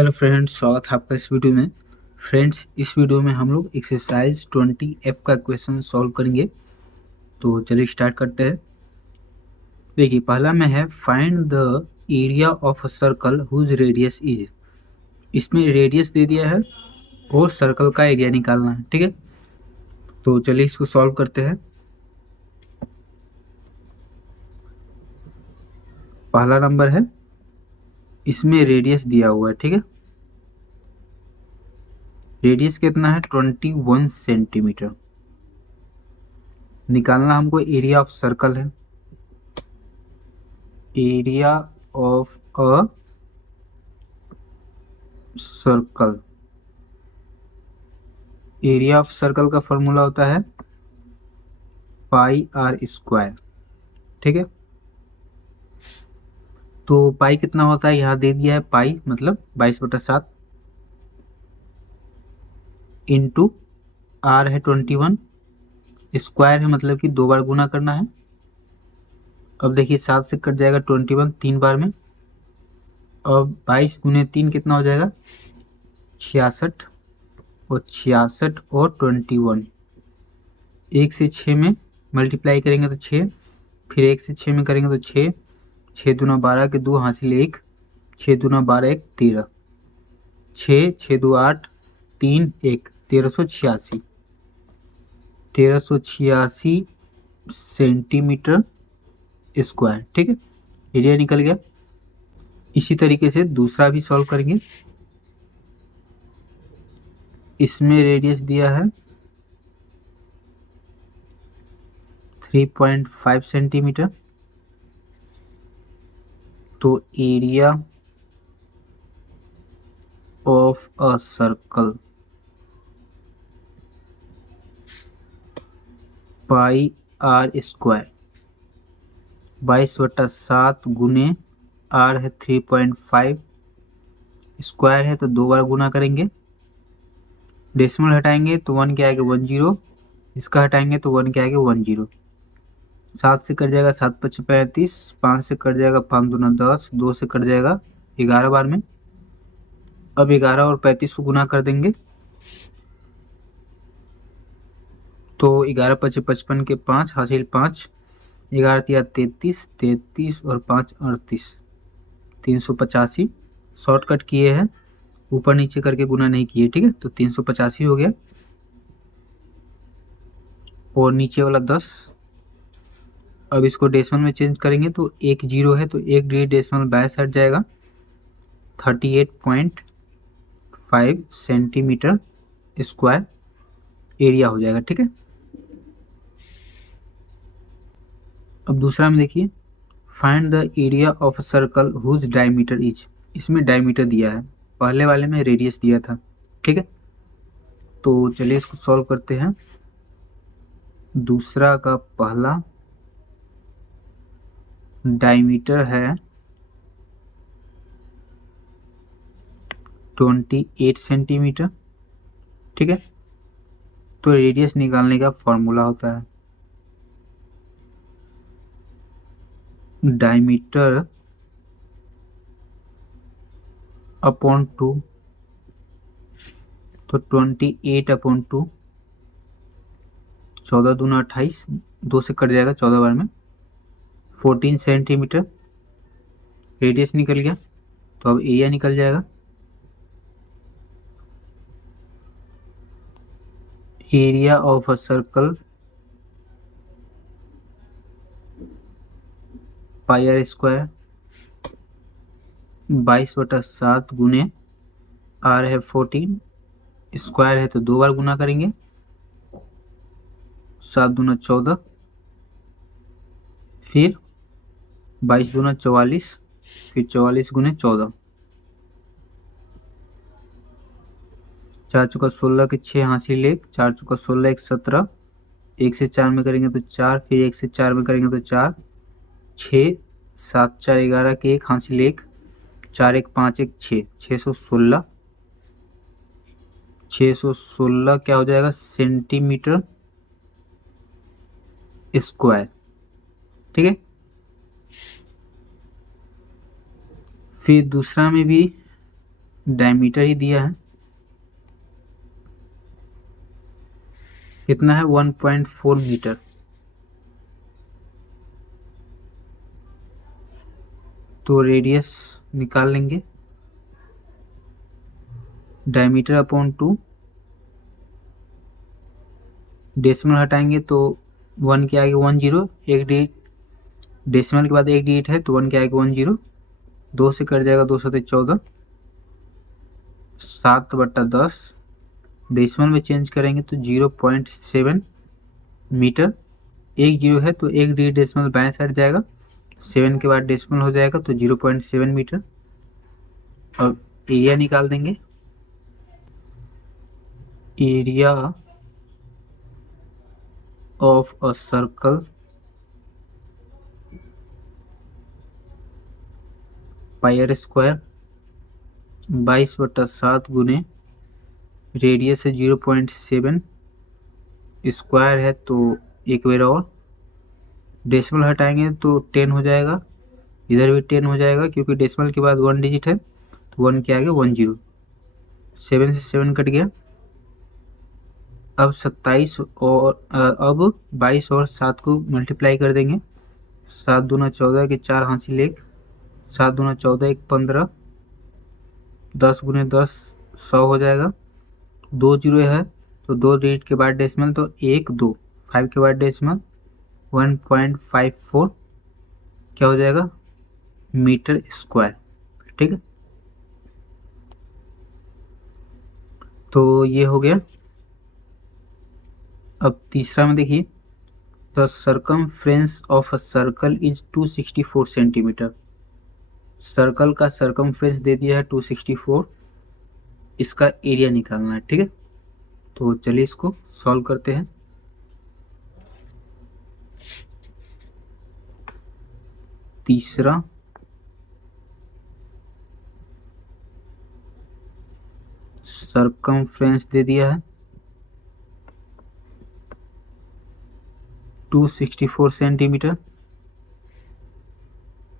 Hello friends, स्वागत है आपका इस वीडियो में। फ्रेंड्स, इस वीडियो में हम लोग एक्सरसाइज 20F का क्वेश्चन सॉल्व करेंगे। तो चलिए स्टार्ट करते हैं। देखिए, पहला में है find the area of a circle whose radius is. इसमें रेडियस दे दिया है और सर्कल का एरिया निकालना है। ठीक है, तो चलिए इसको सॉल्व करते हैं। पहला नंबर है, इसमें रेडियस दिया हुआ है। ठीक है, रेडियस कितना है? 21 सेंटीमीटर। निकालना हमको एरिया ऑफ सर्कल है। Area of a circle, area of circle का फॉर्मूला होता है पाई आर स्क्वायर। ठीक है, तो पाई कितना होता है यहाँ दे दिया है। पाई मतलब 22/7 इंटू आर है 21, स्क्वायर है मतलब कि 2 बार गुना करना है। अब देखिए 7 से कट जाएगा 21 3 बार में। अब 22 × 3 कितना हो जाएगा? 66। और 66 और 21 1 से 6 में मल्टीप्लाई करेंगे तो 6, फिर 1 से 6 में करेंगे तो 6, 6 दूना 12 के 2 हासिल 1, 6 दूना 12 1 13, 6 6 2 8 3 1 1386 सेंटीमीटर स्क्वायर। ठीक है, एरिया निकल गया। इसी तरीके से दूसरा भी सॉल्व करेंगे। इसमें रेडियस दिया है 3.5 सेंटीमीटर। तो area of a circle pi r square, 22/7 गुने आर है 3.5, स्क्वायर है तो 2 बार गुना करेंगे। डेसिमल हटाएंगे तो 1 क्या आएगा? 10। इसका हटाएंगे तो 1 क्या आएगा? 10। 7 से कट जाएगा 7 × 5 = 35, 5 से कट जाएगा 5 दूना 10, 2 से कट जाएगा 11 बार में। अब 11 और 35 को गुना कर देंगे तो 11 × 5 = 55 के 5 हासिल 5, 11 × 33, 33 और 5 38, 385। शॉर्टकट किए हैं, ऊपर नीचे करके गुना नहीं किए। ठीक है, तो 385 हो गया। और नीचे वाला 10। अब इसको डेसिमल में चेंज करेंगे तो एक 0 है तो एक डिजिट डेसिमल बैस हट जाएगा। 38.5 सेंटीमीटर स्क्वायर एरिया हो जाएगा। ठीक है, अब दूसरा में देखिए, find the area of a circle whose diameter is. इसमें डायमीटर दिया है, पहले वाले में रेडियस दिया था। ठीक है, तो चलिए इसको सॉल्व करते हैं। दूसरा का पहला डायमीटर है 28 सेंटीमीटर। ठीक है, तो रेडियस निकालने का फॉर्मूला होता है डायमीटर अपॉन 2। तो 28/2, 14 दूना 28, 2 से कट जाएगा 14 बार में, 14 सेंटीमीटर। रेडियस निकल गया तो अब एरिया निकल जाएगा। Area of a circle pi r square, 22/7 गुने आर है 14, स्क्वायर है तो 2 बार गुना करेंगे। 7 दूना 14, फिर 22 दूना 44, फिर 44 गुने 14, 4 चौका 16 के 6 हासिल 1, 4 चौका 16 1 17, 1 से 4 में करेंगे तो 4, फिर 1 से 4 में करेंगे तो 4, 6 7 4 11 के 1 हासिल 1, 4 1 5 1 6, 616। 616 क्या हो जाएगा? Centimetre square. ठीक है, फिर दूसरा में भी डायमीटर ही दिया है, कितना है 1.4 मीटर। तो रेडियस निकाल लेंगे, डायमीटर अपॉन 2, डेसिमल हटाएंगे तो 1 के आगे 1 0, एक डिजिट डेसिमल के बाद एक डिजिट है तो 1 के आगे 1 0, 2 से कट जाएगा, 2 7 14, 7/10, डेसिमल में चेंज करेंगे तो 0.7 मीटर। एक जीरो है तो एक डिजिट डेसिमल बाएं साइड जाएगा, 7 के बाद डेसिमल हो जाएगा तो 0.7 मीटर। और एरिया निकाल देंगे, area of a circle pi square 22/7 गुने रेडियस है 0.7, स्क्वायर है तो एक बार और डेसिमल हटाएंगे तो 10 हो जाएगा, इधर भी 10 हो जाएगा क्योंकि डेसिमल के बाद 1 डिजिट है तो 1 के आगे 1 0, 7 से 7 कट गया। अब 27 और अब 22 और 7 को मल्टीप्लाई कर देंगे, 7 दूना 14 के 4 हासिल 1, 7 दूना 14 1 15, 10 गुने 10 100 हो जाएगा। 2 जीरो है तो 2 डिजिट के बाद डेसिमल तो 1 2, 5 के बाद डेसिमल 1.54 क्या हो जाएगा मीटर स्क्वायर। ठीक है, तो ये हो गया। अब तीसरा में देखिए, the circumference of a circle is 264 centimetre. Circle का सर्कमफ्रेंस दे दिया है 264, इसका एरिया निकालना है। ठीक है, तो चलिए इसको सॉल्व करते हैं। तीसरा, सर्कमफ्रेंस दे दिया है 264 सेंटीमीटर।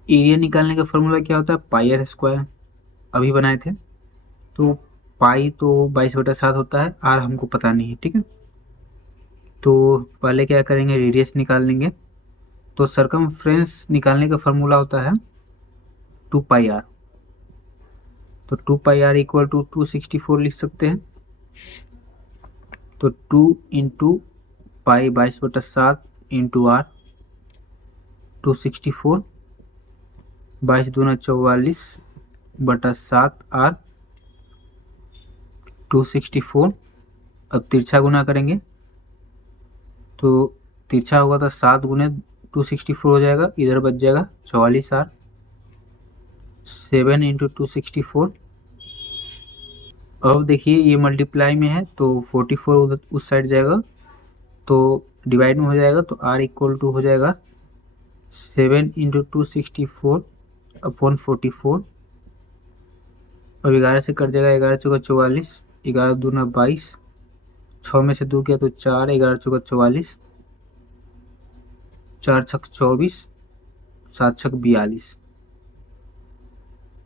एरिया निकालने का फॉर्मूला क्या होता है, पाई आर स्क्वायर, अभी बनाए थे। तो पाई तो 22/7 होता है, आर हमको पता नहीं है। ठीक है, तो पहले क्या करेंगे, रेडियस निकाल लेंगे। तो सर्कमफ्रेंस निकालने का फॉर्मूला होता है 2πr, तो 2πr इक्वल टू 264 लिख सकते हैं। तो 2 इंटू पाई 22/7 इंटू आर 264, 22 दूना 44/7 आर 264। अब तिरछा गुना करेंगे तो तिरछा होगा तो 7 गुने 264 हो जाएगा, इधर बच जाएगा 44 आर, 7 इंटू 264। अब देखिए ये मल्टीप्लाई में है तो 44 उधर उस साइड जाएगा तो डिवाइड में हो जाएगा, तो r इक्वल टू हो जाएगा 7 इंटू 264 अपॉन 44। अब 11 से कट जाएगा, 11 चौका 44, 11 दूना 22, 6 में से 2 किया तो 4, 11 चौका 44, 4 छक 24, 7 छक 42,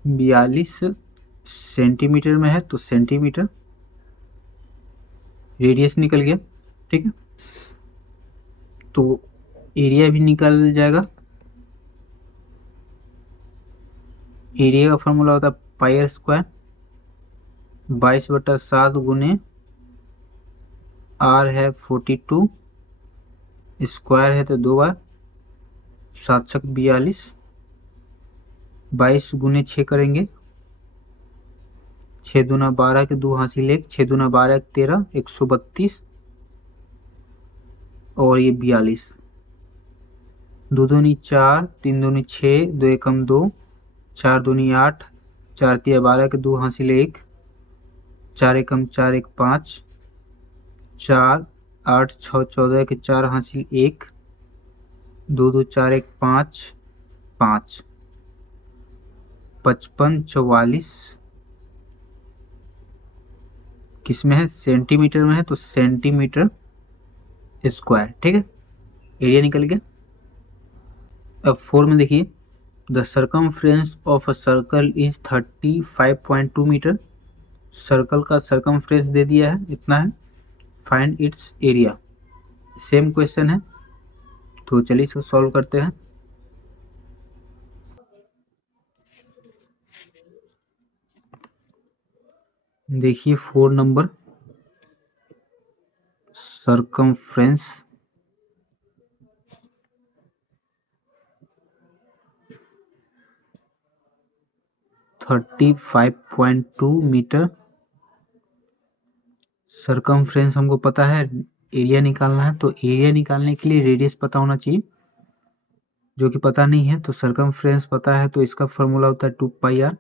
42 सेंटीमीटर में है तो सेंटीमीटर। रेडियस निकल गया। ठीक है, तो एरिया भी निकल जाएगा। एरिया का फॉर्मूला होता है पाई आर स्क्वायर 22/7 गुने आर है 42, स्क्वायर है तो 2 बार, 7 छक 42, 22 गुने 6 करेंगे, 6 दूना 12 के 2 हासिल 1, 6 दूना 12 13, 132 और ये 42, 2 दूनी 4, 3 दूनी 6, 2 एकम 2, 4 दूनी 8, 4 तिया 12 के 2 हासिल 1, 4 एकम 4 1 5, 4 8 6 14 के 4 हासिल 1, 2 2 4 1 5 5, 55 44 किस में है, सेंटीमीटर में है तो सेंटीमीटर स्क्वायर। ठीक है, एरिया निकल गया। अब 4 में देखिए, the circumference of a circle is 35.2 metre. Circle का सर्कमफ्रेंस दे दिया है, इतना है, find its area. Same question है, तो चलिए इसको सॉल्व करते हैं। देखिए 4 नंबर, सर्कमफ्रेंस 35.2 मीटर। सर्कमफ्रेंस हमको पता है, एरिया निकालना है, तो एरिया निकालने के लिए रेडियस पता होना चाहिए, जो कि पता नहीं है। तो सर्कमफ्रेंस पता है, तो इसका फॉर्मूला होता है 2 pi r.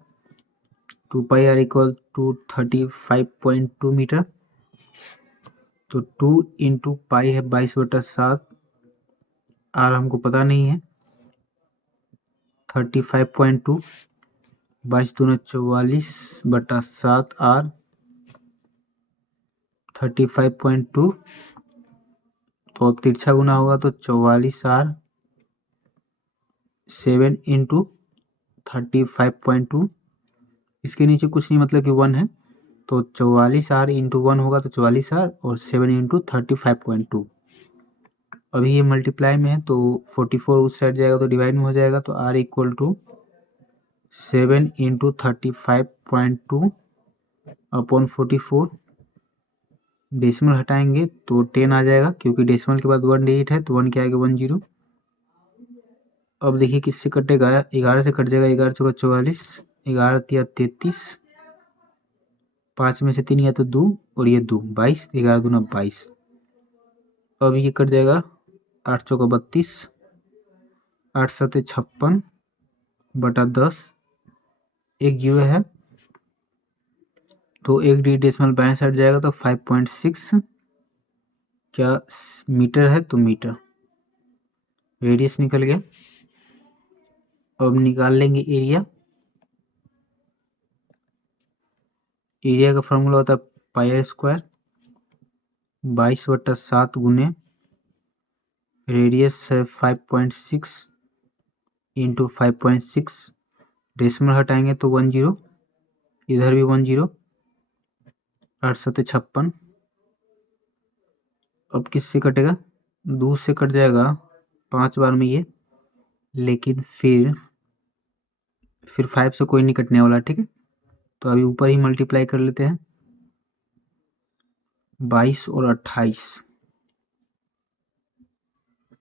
2 pi r equal to 35.2 metre. तो 2 इंटू पाई है 22/7, आर हमको पता नहीं है। 35.2 22 44/7 आर 35.2। तो अब तिरछा गुना होगा तो 44 आर 7 इंटू 35.2। इसके नीचे कुछ नहीं, मतलब कि 1 है, तो 44 आर इंटू 1 होगा तो 44 आर, और 7 इंटू 35.2। अभी ये मल्टीप्लाई में है, तो 44 उस साइड जाएगा तो डिवाइड में हो जाएगा, तो r equal to 7 into 35.2 upon 44। Decimal हटाएंगे तो 10 आ जाएगा, क्योंकि डेसिमल के बाद 1 डिजिट है, तो 1 क्या आएगा 10। अब देखिए किससे कटेगा, 11 से कट जाएगा, 11 चौका 44, 11 तिया 33, 5 में से 3 या तो 2 और ये 2, 22, 11 दूना 22। अब ये कट जाएगा, 8 चौका 32, 8 सत्ते 56/10, एक जीरो है, तो एक डी डेसिमल बाएं साइड जाएगा तो 5.6 क्या मीटर है, तो मीटर। रेडियस निकल गया। अब निकाल लेंगे एरिया। एरिया का फॉर्मूला होता है पाई/स्क्वायर 22/7 गुने रेडियस है 5.6 इंटू 5.6। डेसिमल हटाएंगे तो 10, इधर भी 10, 8 सत्ते 56। अब किससे कटेगा, 2 से कट जाएगा 5 बार में ये, लेकिन फिर 5 से कोई नहीं कटने वाला, ठीक है। तो अभी ऊपर ही मल्टीप्लाई कर लेते हैं, 22 और 28,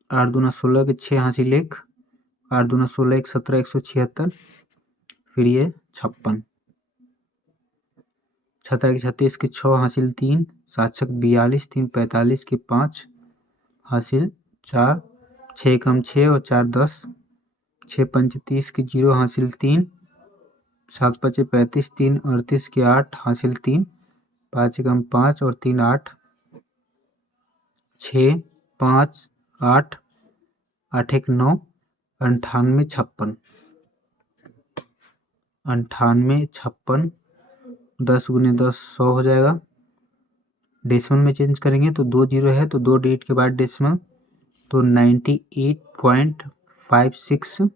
8 दूना 16 के 6 हासिल 1, 8 दूना 16 1 17 176, फिर ये 56, 17 के 36 के 6 हासिल 3, 7 छक 42, 3 45 के 5 हासिल 4, 6 कम 6 और 4 10, 6 पंच 30 के 0 हासिल 3, 7 पचे 35, 3 38 के 8 हासिल 3, 5 कम 5 और 3 8, 6 5 8, 8 1 9, 98 56, 98 56, 10 गुने 10 100 हो जाएगा। डेसिमल में चेंज करेंगे तो 2 जीरो है, तो 2 डिजिट के बाद डेसिमल, तो 98.56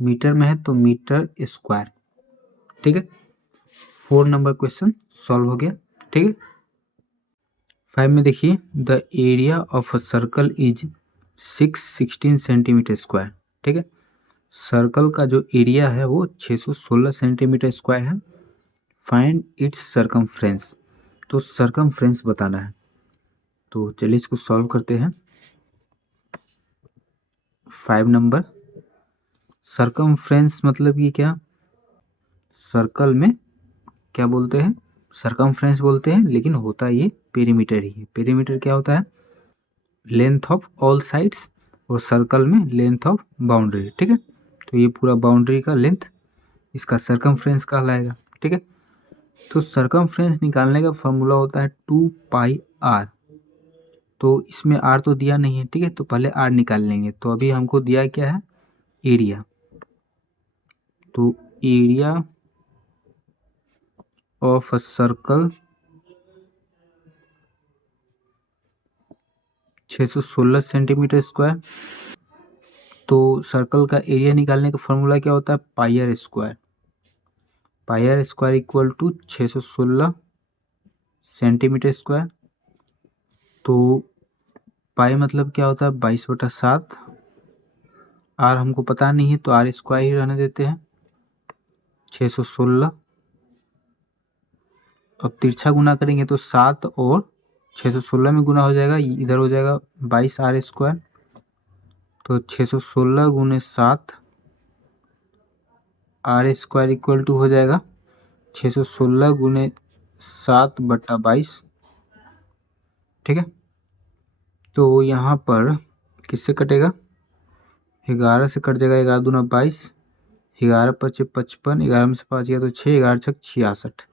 मीटर में है, तो मीटर स्क्वायर, ठीक है। 4 नंबर क्वेश्चन सॉल्व हो गया, ठीक है। 5 में देखिए, the area of a circle is 616 centimetre square, ठीक है। सर्कल का जो एरिया है वो 616 सेंटीमीटर स्क्वायर है। फाइंड इट्स सर्कमफ्रेंस, तो सर्कमफ्रेंस बताना है। तो चलिए इसको सॉल्व करते हैं। 5 नंबर, सर्कमफ्रेंस मतलब ये क्या, सर्कल में क्या बोलते हैं, सर्कमफ्रेंस बोलते हैं, लेकिन होता ये पेरीमीटर ही है। पेरीमीटर क्या होता है, लेंथ ऑफ ऑल साइड्स, और सर्कल में लेंथ ऑफ बाउंड्री, ठीक है। तो ये पूरा बाउंड्री का लेंथ इसका सर्कमफ्रेंस कहलाएगा, ठीक है। तो सर्कमफ्रेंस निकालने का फॉर्मूला होता है 2 पाई आर। तो इसमें आर तो दिया नहीं है, ठीक है, तो पहले आर निकाल लेंगे। तो अभी हमको दिया क्या है, एरिया। तो area of a circle 616 centimetre square. तो सर्कल का एरिया निकालने का फॉर्मूला क्या होता है, pi square. Pi r square equal to 616 centimetre square. तो पाई मतलब क्या होता है 22/7। आर हमको पता नहीं है तो आर स्क्वायर ही रहने देते हैं 616। अब तिरछा गुना करेंगे तो 7 और 616 में गुना हो जाएगा, इधर हो जाएगा 22r²। तो 616 गुने 7 r² इक्वल टू हो जाएगा 616 गुने 7/22। ठीक है, तो यहाँ पर किससे कटेगा, 11 से कट जाएगा, 11 दूना 22, 11 पचे 55, 11 में से 5 गया तो 6, 11 छक 66।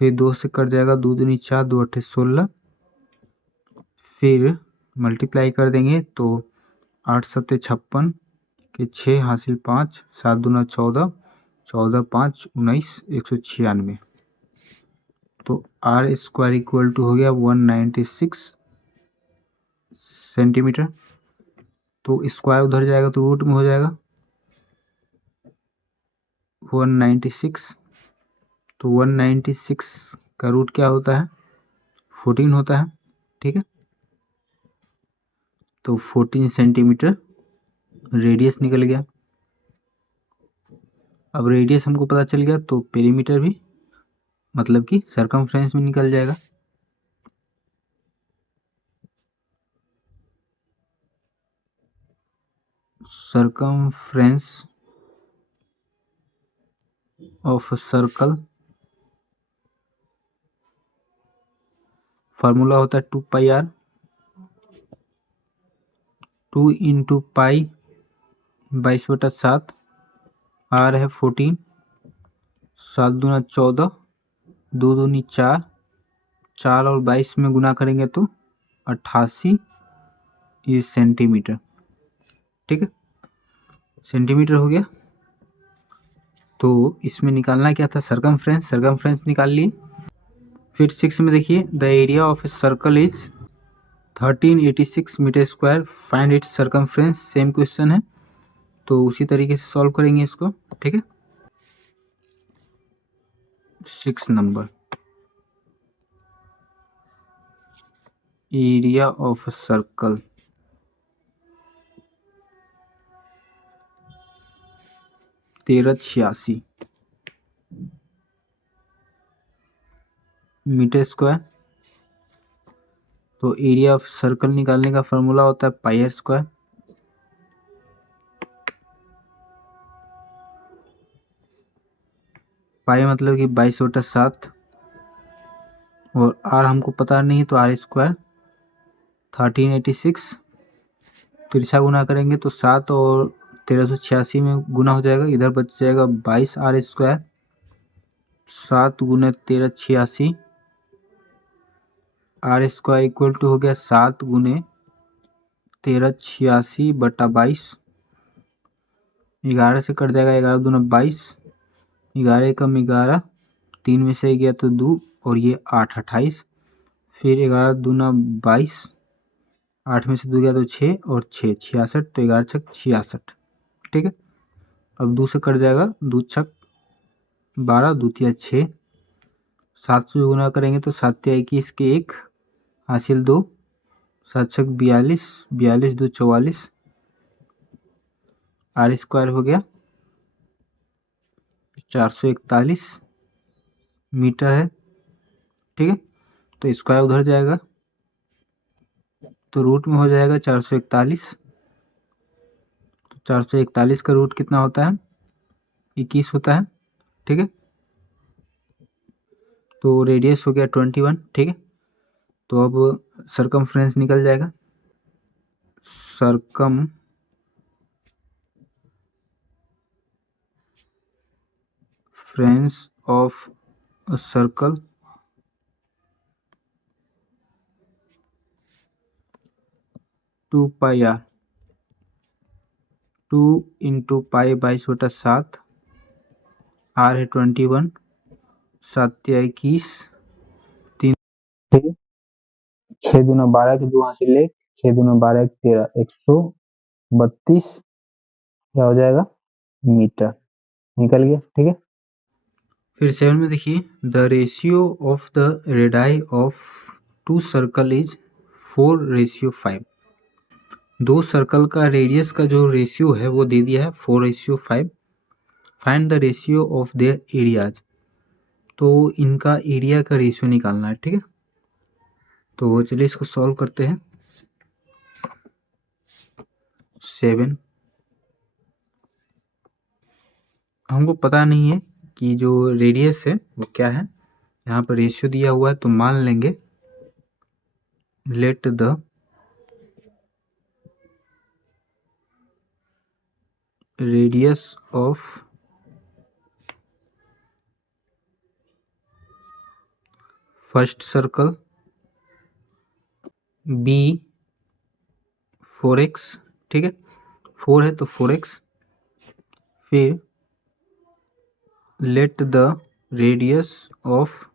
फिर 2 से कट जाएगा, 2 दूनी 4, 2 अट्ठे 16। फिर मल्टीप्लाई कर देंगे तो 8 सत्ते 56 के 6 हासिल 5, 7 दूना 14, 14 5 19, 196। तो r² इक्वल टू हो गया 196 सेंटीमीटर। तो स्क्वायर उधर जाएगा तो रूट में हो जाएगा 196। तो 196 का रूट क्या होता है, 14 होता है। ठीक है, तो 14 सेंटीमीटर रेडियस निकल गया। अब रेडियस हमको पता चल गया तो पेरीमीटर भी मतलब कि सरकमफ्रेंस भी निकल जाएगा। सरकमफ्रेंस ऑफ सर्कल फार्मूला होता है 2πr, 2 इंटू पाई 22/7, आर है 14, 7 दूना 14, 2 दूनी 4, 4 और 22 में गुना करेंगे तो 88 ये सेंटीमीटर। ठीक है, सेंटीमीटर हो गया। तो इसमें निकालना क्या था, सरकमफ्रेंस, सरकमफ्रेंस निकाल लिए। फिर 6 में देखिए, the area of a circle is 1386 metre square, find its circumference. Same question है तो उसी तरीके से सॉल्व करेंगे इसको। ठीक है, 6 नंबर, एरिया ऑफ सर्कल तेरह 86 मीटर स्क्वायर। तो एरिया ऑफ सर्कल निकालने का फॉर्मूला होता है πr²। पाई मतलब कि 22/7 और आर हमको पता नहीं तो r² 1386। तिरछा गुना करेंगे तो 7 और 1386 में गुना हो जाएगा, इधर बच जाएगा 22r²। 7 गुने 1386, r² इक्वल टू हो गया 7 गुने 1386/22। 11 से कट जाएगा, 11 दूना 22, 11 एकम 11, 3 में से गया तो 2 और ये 8 28। फिर 11 दूना 22, 8 में से 2 गया तो 6 और 6 66, तो 11 छक 66। ठीक है, अब 2 से कट जाएगा, 2 छक 12, 2 तिया 6, 7 से गुना करेंगे तो 7 तिया 21 के 1 हासिल 2, 7 छक 42, 42 2 44, r² हो गया 441 मीटर है। ठीक है, तो स्क्वायर उधर जाएगा तो रूट में हो जाएगा 441। तो 441 का रूट कितना होता है, 21 होता है। ठीक है, तो रेडियस हो गया 21। ठीक है, तो अब सरकमफ्रेंस निकल जाएगा। Circumference of circle 2πr, 2 into pi 22/7, r है 21, 7 तिया 21, 3। ठीक है, 6 दूना 12 के 2 हासिल 1, 6 दूना 12 एक 13, 132 क्या हो जाएगा मीटर, निकल गया। ठीक है, फिर 7 में देखिए, the ratio of the radii of 2 circle is 4:5। 2 circle का रेडियस का जो रेशियो है वो दे दिया है 4:5। Find the ratio of their areas. तो इनका एरिया का रेशियो निकालना है, ठीक है। तो चलिए इसको सॉल्व करते हैं। 7, हमको पता नहीं है कि जो रेडियस है वो क्या है। यहाँ पर रेशियो दिया हुआ है तो मान लेंगे let the radius of first circle be 4x, ठीक है। 4 है तो 4x। फिर let the radius of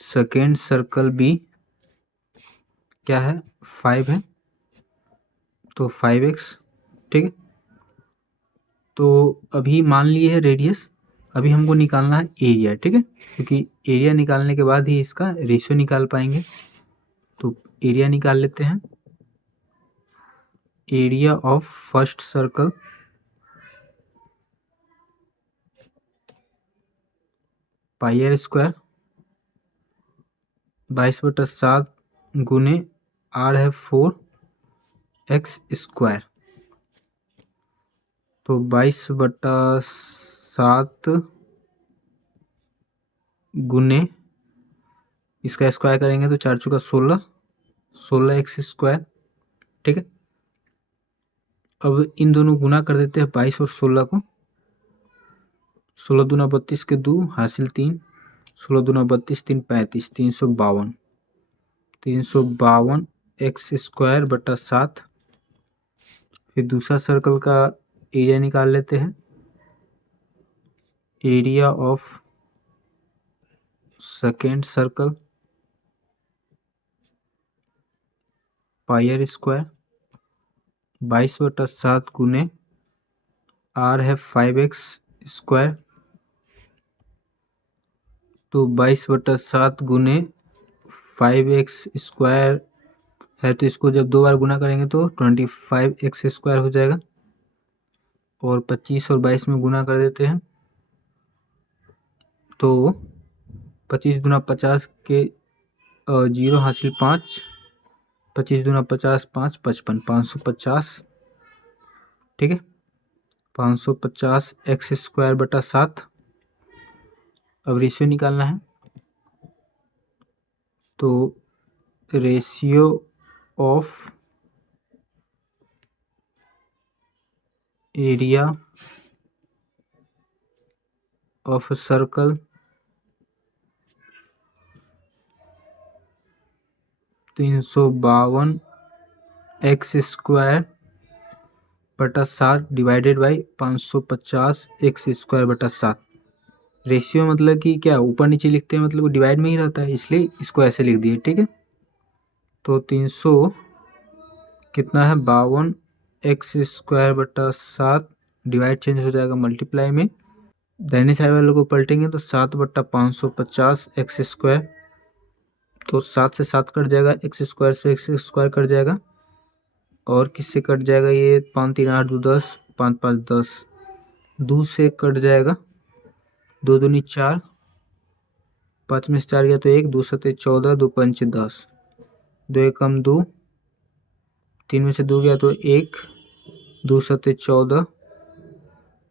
second circle be क्या है, 5 है तो 5x, ठीक है। तो अभी मान लिए है रेडियस, अभी हमको निकालना है एरिया, ठीक है, क्योंकि एरिया निकालने के बाद ही इसका रेशियो निकाल पाएंगे। तो एरिया निकाल लेते हैं। Area of first circle πr² 22/7 गुने r है 4x²। तो 22/7 गुने इसका स्क्वायर करेंगे तो 4 चौका 16, 16x², ठीक है। अब इन दोनों गुना कर देते हैं 22 और 16 को। 16 दूना 32 के 2 हासिल 3, 16 दूना 32 3 35, 352, 352x² 7। फिर दूसरा सर्कल का एरिया निकाल लेते हैं। Area of second circle πr² 22/7 गुने r है 5x²। तो 22/7 गुने 5x² है तो इसको जब 2 बार गुना करेंगे तो 25x² हो जाएगा। और 25 और 22 में गुना कर देते हैं तो 25 दूना 50 के 0 हासिल 5, 25 दूना 50 5 55, 550, ठीक है। 550x² 7। अब रेशियो निकालना है। तो ratio of area of circle 352x² 7 divided by 550x² 7। Ratio मतलब कि क्या ऊपर नीचे लिखते हैं, मतलब डिवाइड में ही रहता है, इसलिए इसको ऐसे लिख दिए, ठीक है। तो 300 कितना है 52x² 7 डिवाइड चेंज हो जाएगा मल्टीप्लाई में, दाहिने साइड वाले को पलटेंगे तो 7/550x²। तो 7 से 7 कट जाएगा, x² से x² कट जाएगा, और किससे कट जाएगा ये 5 3 8 2 10, 5 5 10, 2 से कट जाएगा, 2 दूनी 4, 5 में से 4 गया तो 1, 2 सत्ते 14, 2 पंचे 10, 2 एकम 2, 3 में से 2 गया तो 1, 2 सत्ते 14,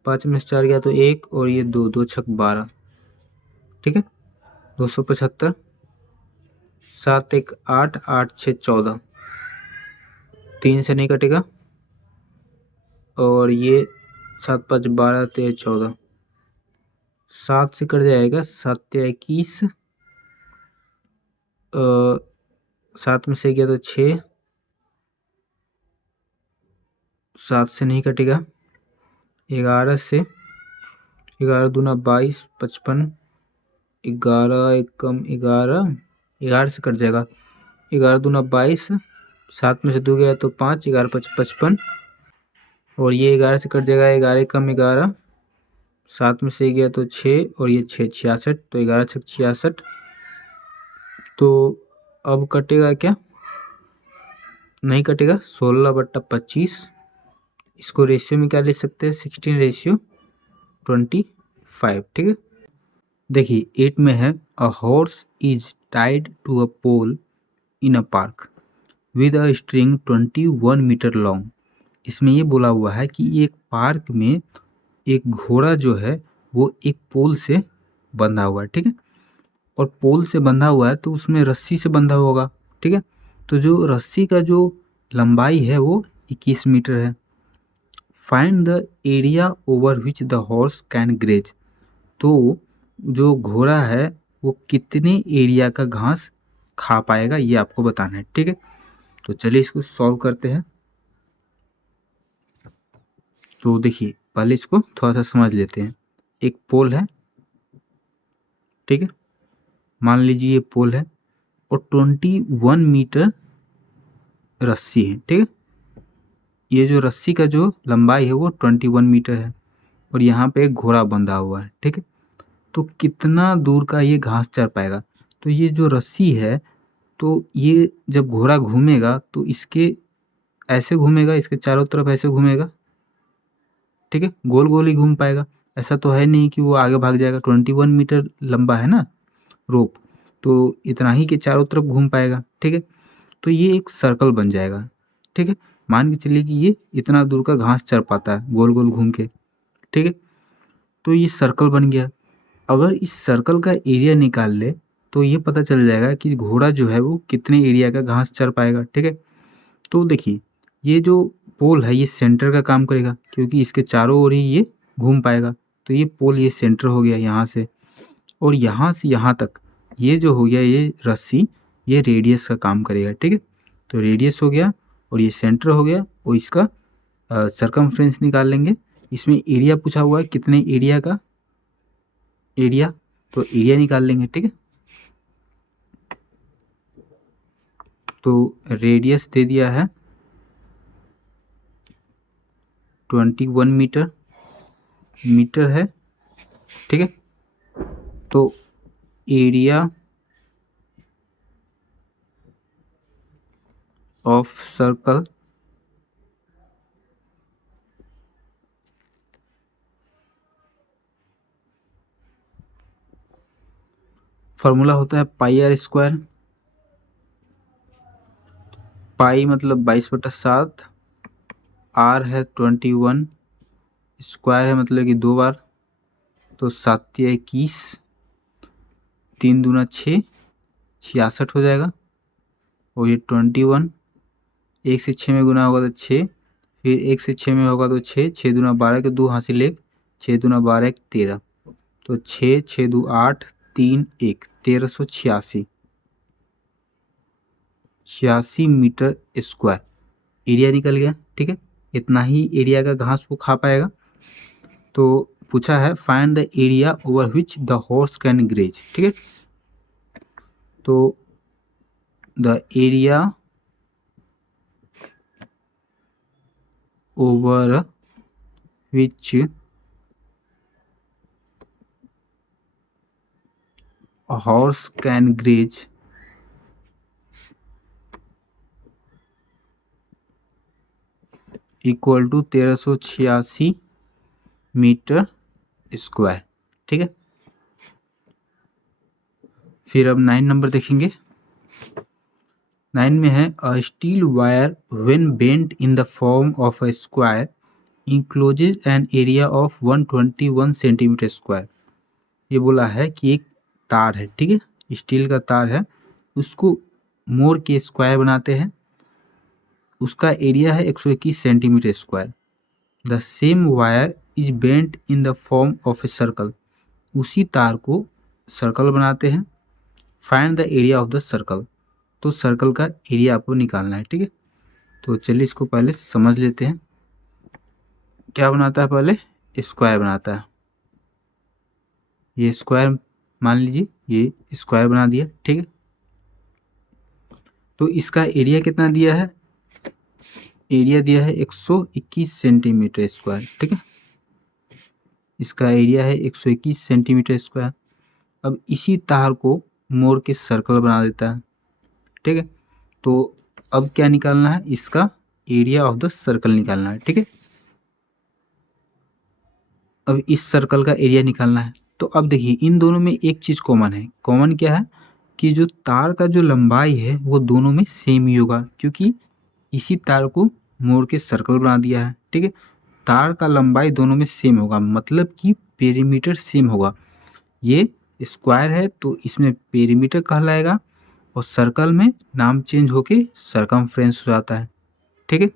5 में से 4 गया तो 1, और ये 2, 2 छक 12, ठीक है। 275, 7 1 8, 8 6 14, 3 से नहीं कटेगा, और ये 7 5 12 13 14, 7 से कट जाएगा, 7 21, 7 में से गया तो 6, 7 से नहीं कटेगा, 11 से, 11 दूना 22 55, 11 एकम 11, 11 से कट जाएगा, 11 दूना 22, 7 में से 2 गया तो 5, 11 5 55, और ये 11 से कट जाएगा, 11 एकम 11, 7 में से गया तो 6 और ये 6 66, तो 11 छक 66। तो अब कटेगा क्या, नहीं कटेगा, 16/25। इसको रेशियो में क्या ले सकते हैं, 16:25, ठीक है। देखिए 8 में है, a horse is tied to a pole in a park with a string 21 metre long. इसमें ये बोला हुआ है कि एक पार्क में एक घोड़ा जो है वो एक पोल से बंधा हुआ है, ठीक है। और पोल से बंधा हुआ है तो उसमें रस्सी से बंधा होगा, ठीक है। तो जो रस्सी का जो लंबाई है वो 21 मीटर है। Find the area over which the horse can graze. तो जो घोड़ा है वो कितने एरिया का घास खा पाएगा ये आपको बताना है, ठीक है। तो चलिए इसको सॉल्व करते हैं। तो देखिए पहले इसको थोड़ा सा समझ लेते हैं। एक पोल है, ठीक है, मान लीजिए ये पोल है और 21 मीटर रस्सी है, ठीक है। ये जो रस्सी का जो लंबाई है वो 21 मीटर है और यहाँ पे एक घोड़ा बंधा हुआ है, ठीक है। तो कितना दूर का ये घास चर पाएगा, तो ये जो रस्सी है तो ये जब घोड़ा घूमेगा तो इसके ऐसे घूमेगा, इसके चारों तरफ ऐसे घूमेगा, ठीक है, गोल गोल ही घूम पाएगा। ऐसा तो है नहीं कि वो आगे भाग जाएगा। 21 मीटर लंबा है ना रोप, तो इतना ही के चारों तरफ घूम पाएगा, ठीक है। तो ये एक सर्कल बन जाएगा, ठीक है। मान के चलिए कि ये इतना दूर का घास चर पाता है गोल गोल घूम के, ठीक है। तो ये सर्कल बन गया। अगर इस सर्कल का एरिया निकाल ले तो ये पता चल जाएगा कि घोड़ा जो है वो कितने एरिया का घास चर पाएगा, ठीक है। तो देखिए ये जो पोल है ये सेंटर का काम करेगा क्योंकि इसके चारों ओर ही ये घूम पाएगा। तो ये पोल ये सेंटर हो गया यहाँ से, और यहाँ से यहाँ तक ये जो हो गया ये रस्सी ये रेडियस का काम करेगा, ठीक है। तो रेडियस हो गया और ये सेंटर हो गया और इसका सरकमफ्रेंस निकाल लेंगे। इसमें एरिया पूछा हुआ है कितने एरिया का, एरिया, तो एरिया निकाल लेंगे, ठीक है। तो रेडियस दे दिया है 21 मीटर, मीटर है, ठीक है। तो एरिया ऑफ सर्कल फॉर्मूला होता है पाई आर स्क्वायर। पाई मतलब 22/7, आर है 21, स्क्वायर है मतलब कि 2 बार, तो 7×21, 3×2 = 6, 66 हो जाएगा। और ये 21 1 से 6 में गुना होगा तो 6, फिर 1 से 6 में होगा तो 6, 6×2 = 12 के 2 हासिल 1, 6×2 = 12 = 13, तो 6, 6×2 = 8, 3 1 1386, 86 मीटर स्क्वायर एरिया निकल गया, ठीक है। इतना ही एरिया का घास वो खा पाएगा। तो पूछा है find the area over which the horse can graze, ठीक है। तो the area over which horse can graze equal to 1386 metre square, ठीक है। फिर अब 9 नंबर देखेंगे। 9 में है a steel wire when bent in the form of a square encloses an area of 121 centimetre square. ये बोला है कि एक तार है, ठीक है, स्टील का तार है, उसको मोड़ के स्क्वायर बनाते हैं, उसका एरिया है 121 centimetre square. The same wire is bent in the form of a circle. उसी तार को सर्कल बनाते हैं। Find the area of the circle. तो सर्कल का एरिया आपको निकालना है, ठीक है। तो चलिए इसको पहले समझ लेते हैं। क्या बनाता है, पहले स्क्वायर बनाता है। ये स्क्वायर मान लीजिए, ये स्क्वायर बना दिया, ठीक है। तो इसका एरिया कितना दिया है, एरिया दिया है 121 सेंटीमीटर स्क्वायर, ठीक है। इसका एरिया है 121 सेंटीमीटर स्क्वायर। अब इसी तार को मोड़ के सर्कल बना देता है, ठीक है। तो अब क्या निकालना है, इसका एरिया ऑफ द सर्कल निकालना है, ठीक है। अब इस सर्कल का एरिया निकालना है। तो अब देखिए इन दोनों में एक चीज़ कॉमन है। कॉमन क्या है कि जो तार का जो लंबाई है वो दोनों में सेम ही होगा, क्योंकि इसी तार को मोड़ के सर्कल बना दिया है, ठीक है। तार का लंबाई दोनों में सेम होगा, मतलब कि पेरीमीटर सेम होगा। ये स्क्वायर है तो इसमें पेरीमीटर कहलाएगा, और सर्कल में नाम चेंज होके सरकमफ्रेंस हो जाता है, ठीक है।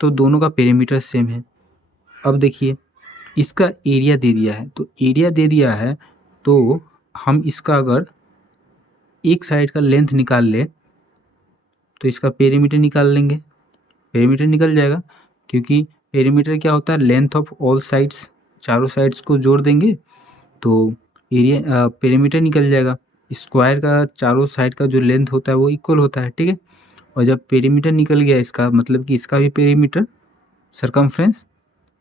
तो दोनों का पेरीमीटर सेम है। अब देखिए इसका एरिया दे दिया है, तो एरिया दे दिया है तो हम इसका अगर एक साइड का लेंथ निकाल ले तो इसका पेरीमीटर निकाल लेंगे। पेरीमीटर निकल जाएगा, क्योंकि पेरीमीटर क्या होता है, लेंथ ऑफ ऑल साइड्स। चारों साइड्स को जोड़ देंगे तो एरिया पेरीमीटर निकल जाएगा। स्क्वायर का चारों साइड का जो लेंथ होता है वो इक्वल होता है, ठीक है। और जब पेरीमीटर निकल गया इसका मतलब कि इसका भी पेरीमीटर सरकमफ्रेंस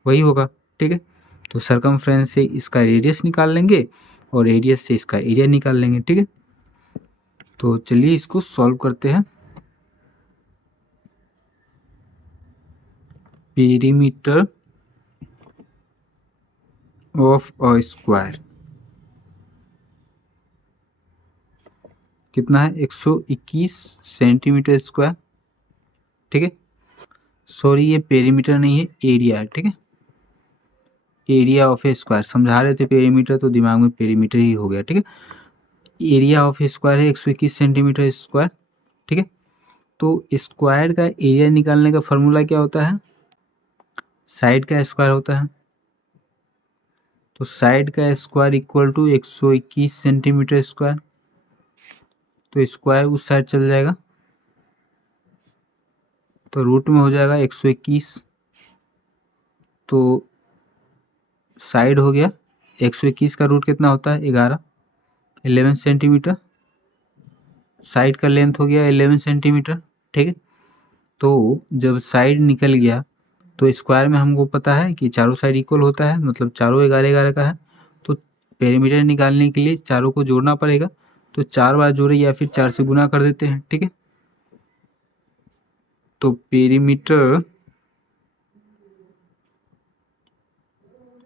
वही होगा, ठीक है। तो सरकमफ्रेंस से इसका रेडियस निकाल लेंगे और रेडियस से इसका एरिया निकाल लेंगे, ठीक है। तो चलिए इसको सॉल्व करते हैं। पेरीमीटर ऑफ अ स्क्वायर कितना है, 121 सेंटीमीटर स्क्वायर, ठीक है। सॉरी ये पेरीमीटर नहीं है, एरिया है, ठीक है। एरिया ऑफ ए स्क्वायर समझा रहे थे पेरीमीटर, तो दिमाग में पेरीमीटर ही हो गया, ठीक है। एरिया ऑफ ए स्क्वायर है 121 सेंटीमीटर स्क्वायर, ठीक है। तो स्क्वायर का एरिया निकालने का फॉर्मूला क्या होता है, साइड का स्क्वायर होता है। तो साइड का square equal to 121 centimetre square. तो स्क्वायर उस साइड चल जाएगा तो रूट में हो जाएगा 121। तो साइड हो गया 121 का रूट कितना होता है, 11 सेंटीमीटर। साइड का लेंथ हो गया 11 सेंटीमीटर, ठीक है। तो जब साइड निकल गया तो स्क्वायर में हमको पता है कि चारों साइड इक्वल होता है, मतलब चारों 11 का है। तो पेरीमीटर निकालने के लिए चारों को जोड़ना पड़ेगा, तो 4 बार जोड़े या फिर 4 से गुना कर देते हैं, ठीक है। तो perimeter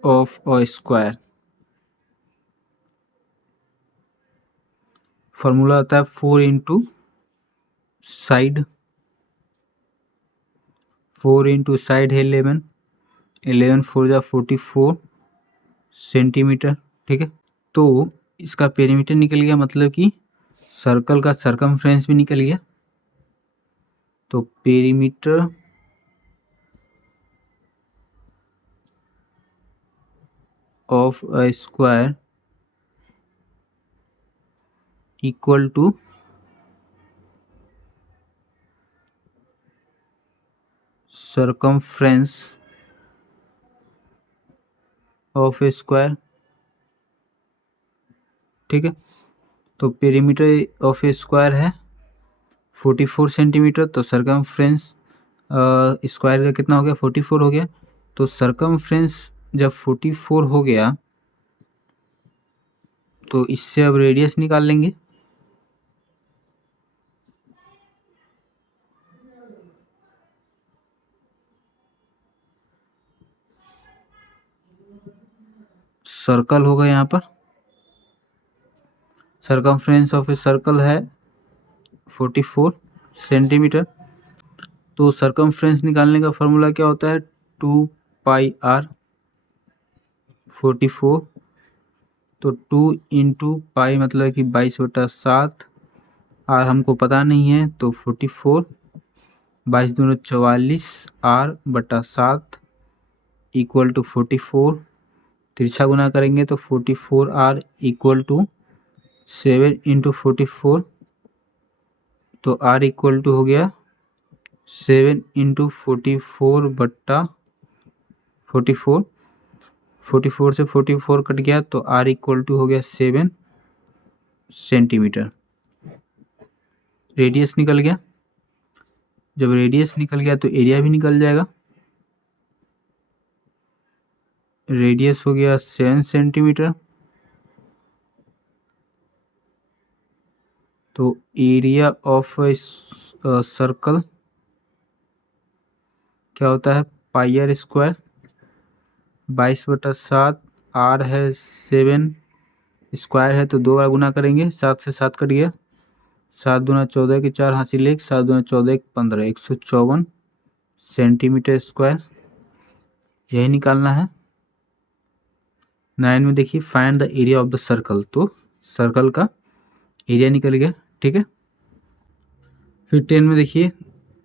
of a square formula आता है 4 इंटू साइड। 4 इंटू साइड है 11, 11 4 जा 44 सेंटीमीटर, ठीक है। तो इसका पेरीमीटर निकल गया, मतलब कि सर्कल का सरकमफ्रेंस भी निकल गया। तो perimeter of a square equal to circumference of a square, ठीक है। तो पेरीमीटर ऑफ ए स्क्वायर है 44 सेंटीमीटर, तो सरकमफ्रेंस स्क्वायर का कितना हो गया, 44 हो गया। तो सरकमफ्रेंस जब 44 हो गया तो इससे अब रेडियस निकाल लेंगे। सर्कल होगा यहाँ पर, सरकमफ्रेंस ऑफ ए सर्कल है 44 सेंटीमीटर। तो सरकमफ्रेंस निकालने का फॉर्मूला क्या होता है, 2πr 44। तो 2 इंटू पाई मतलब कि 22/7, आर हमको पता नहीं है तो 44, 22 दूनी 44, r/7 इक्वल टू 44। तिरछा गुना करेंगे तो 44r इक्वल टू 7 इंटू 44। तो r इक्वल टू हो गया 7 इंटू 44/44। 44 से 44 कट गया तो r इक्वल टू हो गया 7 सेंटीमीटर। रेडियस निकल गया, जब रेडियस निकल गया तो एरिया भी निकल जाएगा। रेडियस हो गया 7 सेंटीमीटर। तो एरिया ऑफ सर्कल क्या होता है, पाई आर स्क्वायर। 22/7, आर है 7, स्क्वायर है तो 2 बार गुना करेंगे, 7 से 7 कट गया, 7 दूना 14 के 4 हासिल 1, 7 दूना 14 के 15, 154 सेंटीमीटर स्क्वायर। यही निकालना है। 9 में देखिए find the area of the circle, तो सर्कल का एरिया निकल गया, ठीक है। फिर 10 में देखिए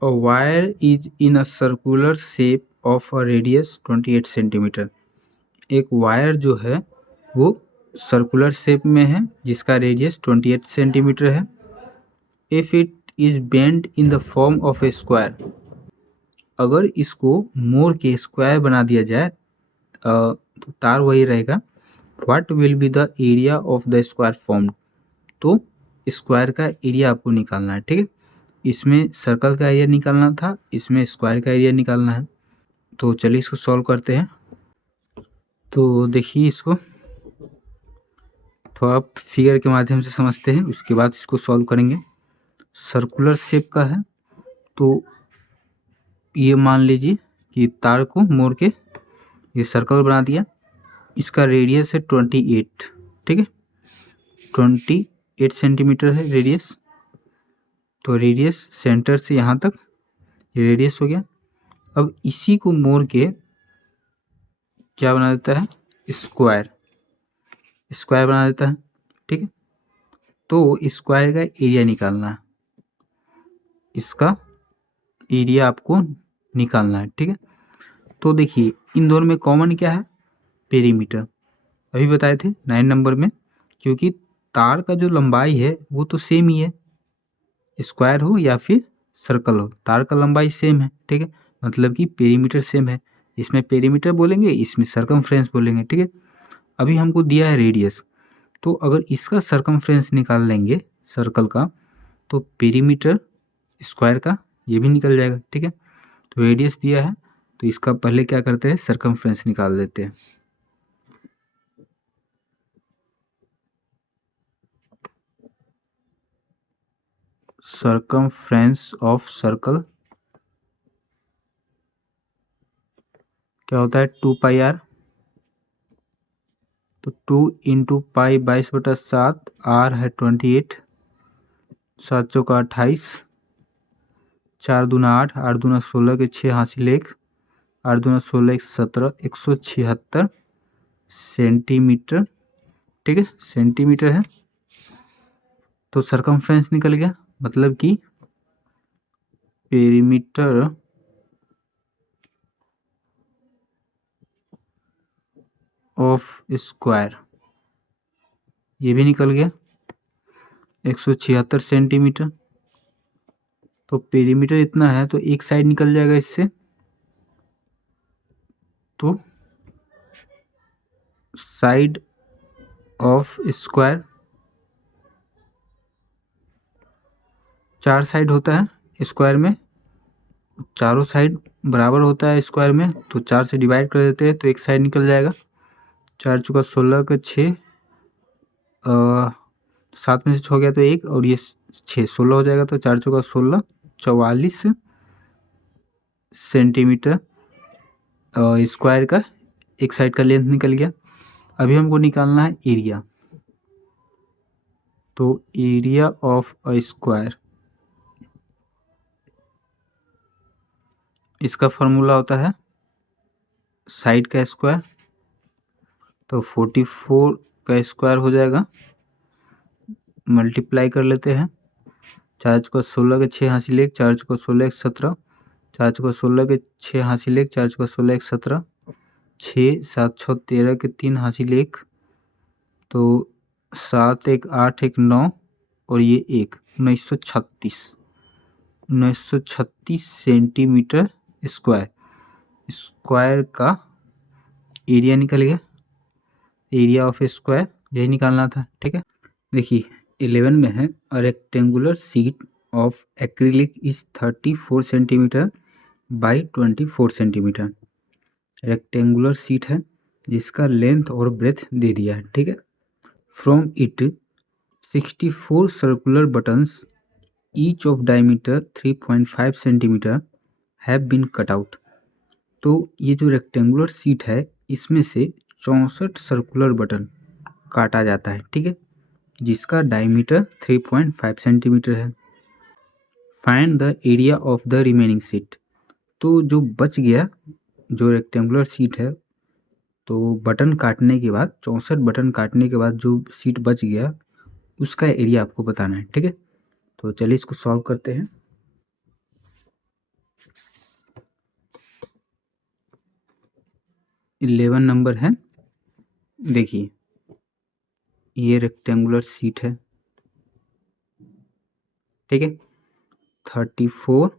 a wire is in a circular shape of a radius 28 centimetre. एक वायर जो है वो सर्कुलर शेप में है जिसका रेडियस 28 सेंटीमीटर है। If it is bend in the form of a square, अगर इसको मोड़ के स्क्वायर बना दिया जाए तो तार वही रहेगा। What will be the area of the square form, तो स्क्वायर का एरिया आपको निकालना है, ठीक है। इसमें सर्कल का एरिया निकालना था, इसमें स्क्वायर का एरिया निकालना है। तो चलिए इसको सॉल्व करते हैं। तो देखिए इसको थोड़ा फिगर के माध्यम से समझते हैं, उसके बाद इसको सॉल्व करेंगे। सर्कुलर शेप का है तो ये मान लीजिए कि तार को मोड़ के ये सर्कल बना दिया। इसका रेडियस है 28, ठीक है, 28 सेंटीमीटर है रेडियस। तो रेडियस सेंटर से यहाँ तक ये रेडियस हो गया। अब इसी को मोड़ के क्या बना देता है, स्क्वायर, स्क्वायर बना देता है, ठीक है। तो स्क्वायर का एरिया निकालना है, इसका एरिया आपको निकालना है, ठीक है। तो देखिए इन दोनों में कॉमन क्या है, पेरीमीटर, अभी बताए थे 9 नंबर में, क्योंकि तार का जो लंबाई है वो तो सेम ही है, स्क्वायर हो या फिर सर्कल हो, तार का लंबाई सेम है, ठीक है, मतलब कि पेरीमीटर सेम है। इसमें पेरीमीटर बोलेंगे, इसमें सर्कमफ्रेंस बोलेंगे, ठीक है। अभी हमको दिया है रेडियस, तो अगर इसका सर्कमफ्रेंस निकाल लेंगे सर्कल का तो पेरीमीटर स्क्वायर का ये भी निकल जाएगा, ठीक है। तो रेडियस दिया है तो इसका पहले क्या करते हैं, सर्कमफ्रेंस निकाल देते हैं। सर्कमफ्रेंस ऑफ सर्कल क्या होता है, 2πr। तो 2 इंटू पाई 22/7, आर है 28, 7 चौका 28, 4 दूना 8, 8 दूना 16 के 6 हासिल 1, 8 दूना 16 एक 17, 176 सेंटीमीटर, ठीक है, सेंटीमीटर है। तो सर्कमफ्रेंस निकल गया, मतलब कि पेरीमीटर ऑफ स्क्वायर ये भी निकल गया 176 सेंटीमीटर। तो पेरीमीटर इतना है तो एक साइड निकल जाएगा इससे, तो साइड ऑफ स्क्वायर, 4 साइड होता है स्क्वायर में, चारों साइड बराबर होता है स्क्वायर में, तो 4 से डिवाइड कर देते हैं तो एक साइड निकल जाएगा। 4 चौका 16 का 6, 7 में से 6 गया तो 1, और ये 6 16 हो जाएगा, तो 4 चौका 16, 44 सेंटीमीटर स्क्वायर का एक साइड का लेंथ निकल गया। अभी हमको निकालना है एरिया, तो एरिया ऑफ अ स्क्वायर, इसका फॉर्मूला होता है साइड का स्क्वायर, तो 44 का स्क्वायर हो जाएगा, मल्टीप्लाई कर लेते हैं। 4 चौका 16 के 6 हासिल 1, 4 चौका 16 एक 17, 4 चौका 16 के 6 हासिल 1, 4 चौका 16 एक 17, 6 7 6 13 के 3 हासिल 1, तो 7 एक 8 एक 9, और ये 1 1936 सेंटीमीटर स्क्वायर, स्क्वायर का एरिया निकल गया, एरिया ऑफ स्क्वायर यही निकालना था, ठीक है। देखिए 11 में है a rectangular sheet of acrylic is 34 centimetre by 24 centimetre. Rectangular sheet है जिसका लेंथ और ब्रेथ दे दिया है, ठीक है। From it 64 circular buttons each of diameter 3.5 centimetre have been cut out. तो ये जो रेक्टेंगुलर शीट है इसमें से 64 सर्कुलर बटन काटा जाता है, ठीक है, जिसका डायमीटर 3.5 सेंटीमीटर है। Find the area of the remaining sheet. तो जो बच गया जो रेक्टेंगुलर शीट है, तो बटन काटने के बाद 64 बटन काटने के बाद जो शीट बच गया उसका एरिया आपको बताना है, ठीक है। तो चलिए इसको सॉल्व करते हैं। इलेवन नंबर है, देखिए ये रेक्टेंगुलर शीट है, ठीक है, 34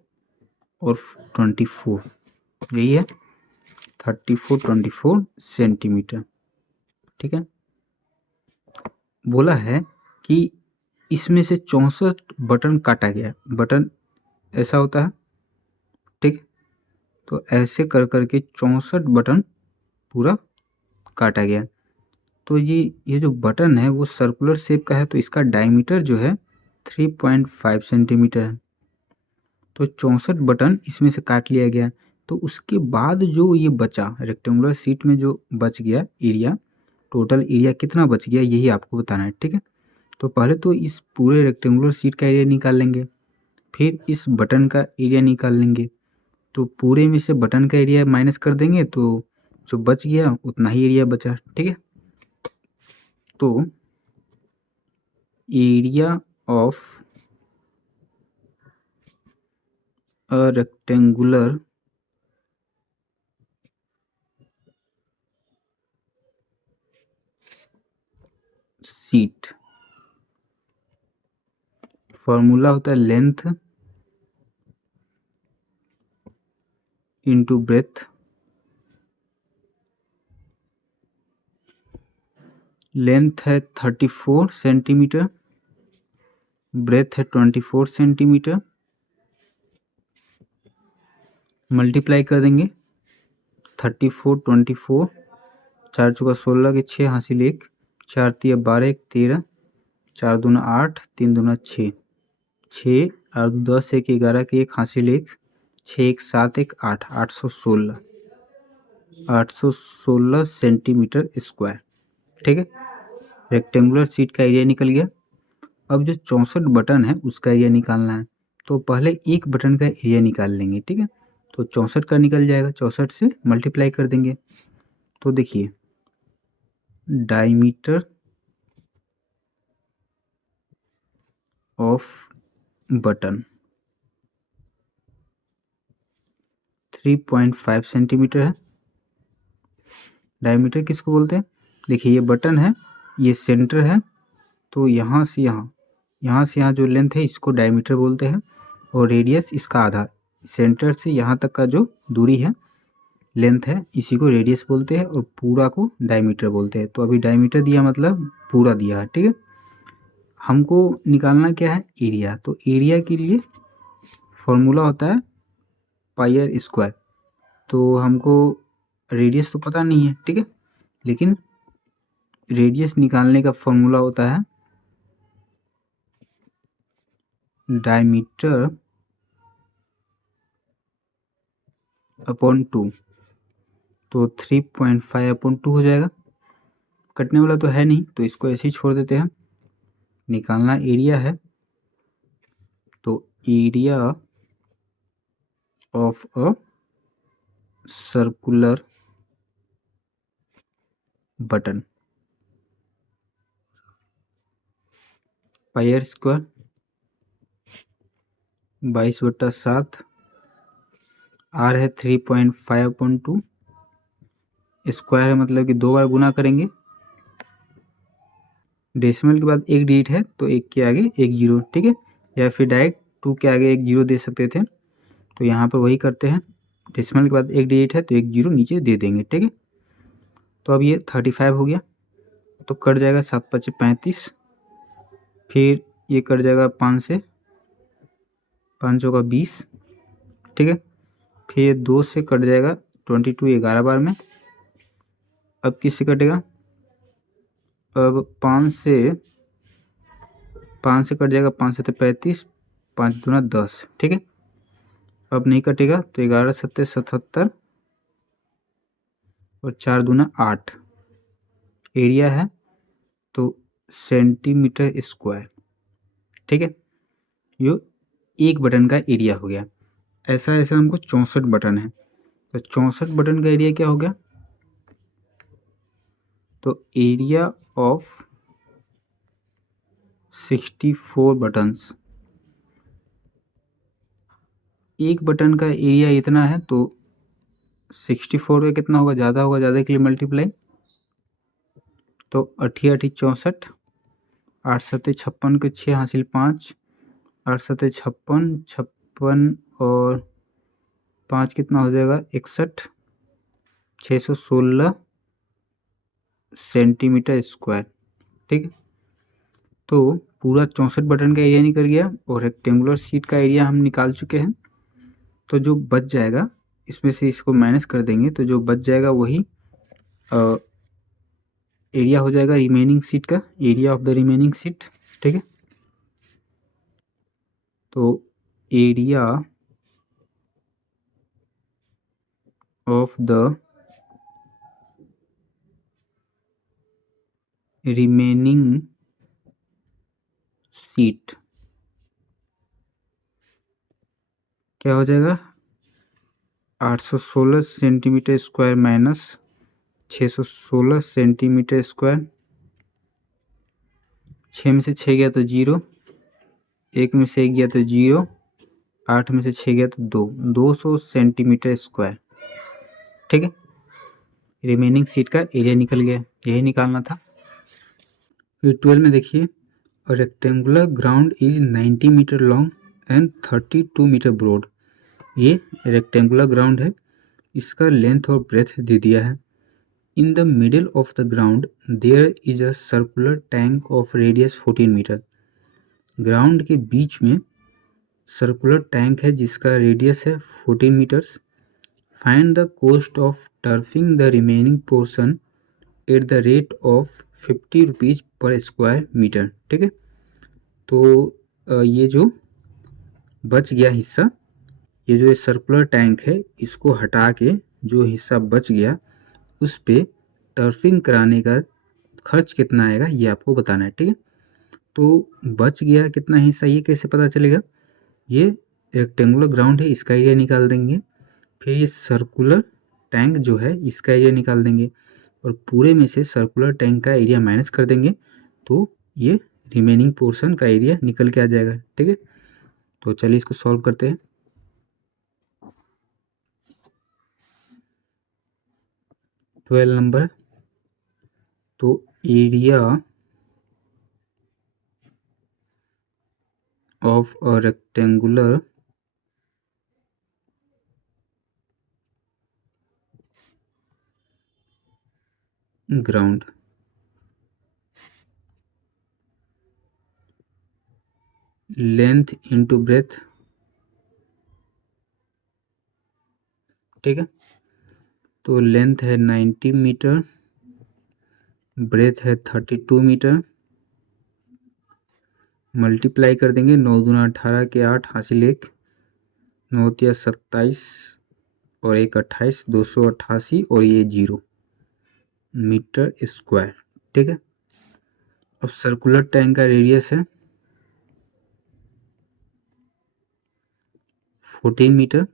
और 24, यही है 34 सेंटीमीटर, ठीक है। बोला है कि इसमें से 64 बटन काटा गया। बटन ऐसा होता है, ठीक, तो ऐसे कर करके 64 बटन पूरा काटा गया। तो ये जो बटन है वो सर्कुलर शेप का है, तो इसका डायमीटर जो है 3.5 सेंटीमीटर है। तो 64 बटन इसमें से काट लिया गया। तो उसके बाद जो ये बचा रेक्टेंगुलर शीट में जो बच गया एरिया, टोटल एरिया कितना बच गया यही आपको बताना है, ठीक है। तो पहले तो इस पूरे रेक्टेंगुलर शीट का एरिया निकाल लेंगे, फिर इस बटन का एरिया निकाल लेंगे। तो पूरे में से बटन का एरिया माइनस कर देंगे तो जो बच गया उतना ही एरिया बचा, ठीक है। तो area of a rectangular sheet, formula होता है लेंथ इंटू ब्रेथ। लेंथ है 34 सेंटीमीटर, ब्रेथ है 24 सेंटीमीटर, मल्टीप्लाई कर देंगे 34 24, 4 चौका 16 के 6 हासिल 1, 4 तिया 12 1 13, 4 दूना 8, 3 दूना 6, 6 और 10 1 11 के 1 हासिल 1, 6 1 7 1 8, 816 सेंटीमीटर स्क्वायर, ठीक है। रेक्टेंगुलर शीट का एरिया निकल गया। अब जो 64 बटन है उसका एरिया निकालना है, तो पहले एक बटन का एरिया निकाल लेंगे, ठीक है। तो 64 का निकल जाएगा, 64 से मल्टीप्लाई कर देंगे। तो देखिए डायमीटर ऑफ बटन 3.5 सेंटीमीटर है। डायमीटर किसको बोलते हैं, देखिए ये बटन है, ये सेंटर है, तो यहाँ से यहाँ जो लेंथ है इसको डायमीटर बोलते हैं, और रेडियस इसका आधा, सेंटर से यहाँ तक का जो दूरी है लेंथ है इसी को रेडियस बोलते हैं, और पूरा को डायमीटर बोलते हैं। तो अभी डायमीटर दिया मतलब पूरा दिया है, ठीक है। हमको निकालना क्या है, एरिया। तो एरिया के लिए फॉर्मूला होता है पाई आर स्क्वायर। तो हमको रेडियस तो पता नहीं है, ठीक है, लेकिन रेडियस निकालने का फॉर्मूला होता है डायमीटर अपॉन 2। तो 3.5 अपॉन 2 हो जाएगा। कटने वाला तो है नहीं तो इसको ऐसे ही छोड़ देते हैं। निकालना एरिया है, तो area of a circular button pi r square 22/7, r है 3.5 अपॉन 2, स्क्वायर है मतलब कि 2 बार गुना करेंगे। डेसिमल के बाद एक डिजिट है तो एक के आगे एक जीरो, ठीक है, या फिर डायरेक्ट 2 के आगे एक जीरो दे सकते थे, तो यहाँ पर वही करते हैं। डेसिमल के बाद एक डिजिट है तो एक जीरो नीचे दे देंगे, ठीक है। तो अब ये 35 हो गया, तो कट जाएगा 7 5 35, फिर ये कट जाएगा 5 से, 5 का 20, ठीक है। फिर 2 से कट जाएगा 22 11 बार में, अब किससे कटेगा? अब 5 से कट जाएगा, 5 से तो 35, 5 दूना 10, ठीक है। अब नहीं कटेगा तो 11 सत्ते 77 और 4 दूना 8 एरिया है तो सेंटीमीटर स्क्वायर, ठीक है। ये एक बटन का एरिया हो गया। ऐसा ऐसा हमको 64 बटन है, तो 64 बटन का एरिया क्या हो गया? तो एरिया ऑफ 64 बटन्स, एक बटन का एरिया इतना है तो 64 का कितना होगा? ज़्यादा होगा, ज़्यादा के लिए मल्टीप्लाई, तो 8×8 = 64, 8×7 = 56 के 6 हासिल 5, 8×7 = 56, 56 और 5 कितना हो जाएगा? 61, 616 सेंटीमीटर स्क्वायर, ठीक है। तो पूरा 64 बटन का एरिया निकल गया और रेक्टेंगुलर शीट का एरिया हम निकाल चुके हैं। तो जो बच जाएगा इसमें से इसको माइनस कर देंगे तो जो बच जाएगा वही एरिया हो जाएगा रिमेनिंग सीट का, area of the remaining seat, ठीक है। तो area of the remaining seat क्या हो जाएगा? 816 centimetre square minus 616 centimetre square, 6 में से 6 गया तो 0, 1 में से 1 गया तो 0, 8 में से 6 गया तो 2, 200 सेंटीमीटर स्क्वायर, ठीक है। रिमेनिंग सीट का एरिया निकल गया, यही निकालना था। फिर 12 में देखिए, rectangular ground is 90 metre long and 32 metre broad. ये रेक्टेंगुलर ग्राउंड है, इसका लेंथ और ब्रेथ दे दिया है। In the middle of the ground there is a circular tank of radius 14 metre. Ground के बीच में सर्कुलर टैंक है जिसका रेडियस है 14 metres. Find the cost of turfing the remaining portion at the rate of 50 rupees per square metre, ठीक है। तो ये जो बच गया हिस्सा, ये जो सर्कुलर टैंक है इसको हटा के जो हिस्सा बच गया उस पे टर्फिंग कराने का खर्च कितना आएगा ये आपको बताना है, ठीक है। तो बच गया कितना हिस्सा ये कैसे पता चलेगा? ये रेक्टेंगुलर ग्राउंड है, इसका एरिया निकाल देंगे, फिर ये सर्कुलर टैंक जो है इसका एरिया निकाल देंगे और पूरे में से सर्कुलर टैंक का एरिया माइनस कर देंगे तो ये रिमेनिंग पोर्शन का एरिया निकल के आ जाएगा, ठीक है। तो चलिए इसको सॉल्व करते हैं। 12 नंबर, तो area of a rectangular ground length into breadth, ठीक है। तो लेंथ है 90 मीटर, ब्रेथ है 32 मीटर, मल्टीप्लाई कर देंगे, 9 दूना 18 के 8 हासिल 1, 9 तिया 27 और 1 28, 288 और ये 0 मीटर स्क्वायर, ठीक है। अब सर्कुलर टैंक का रेडियस है 14 मीटर,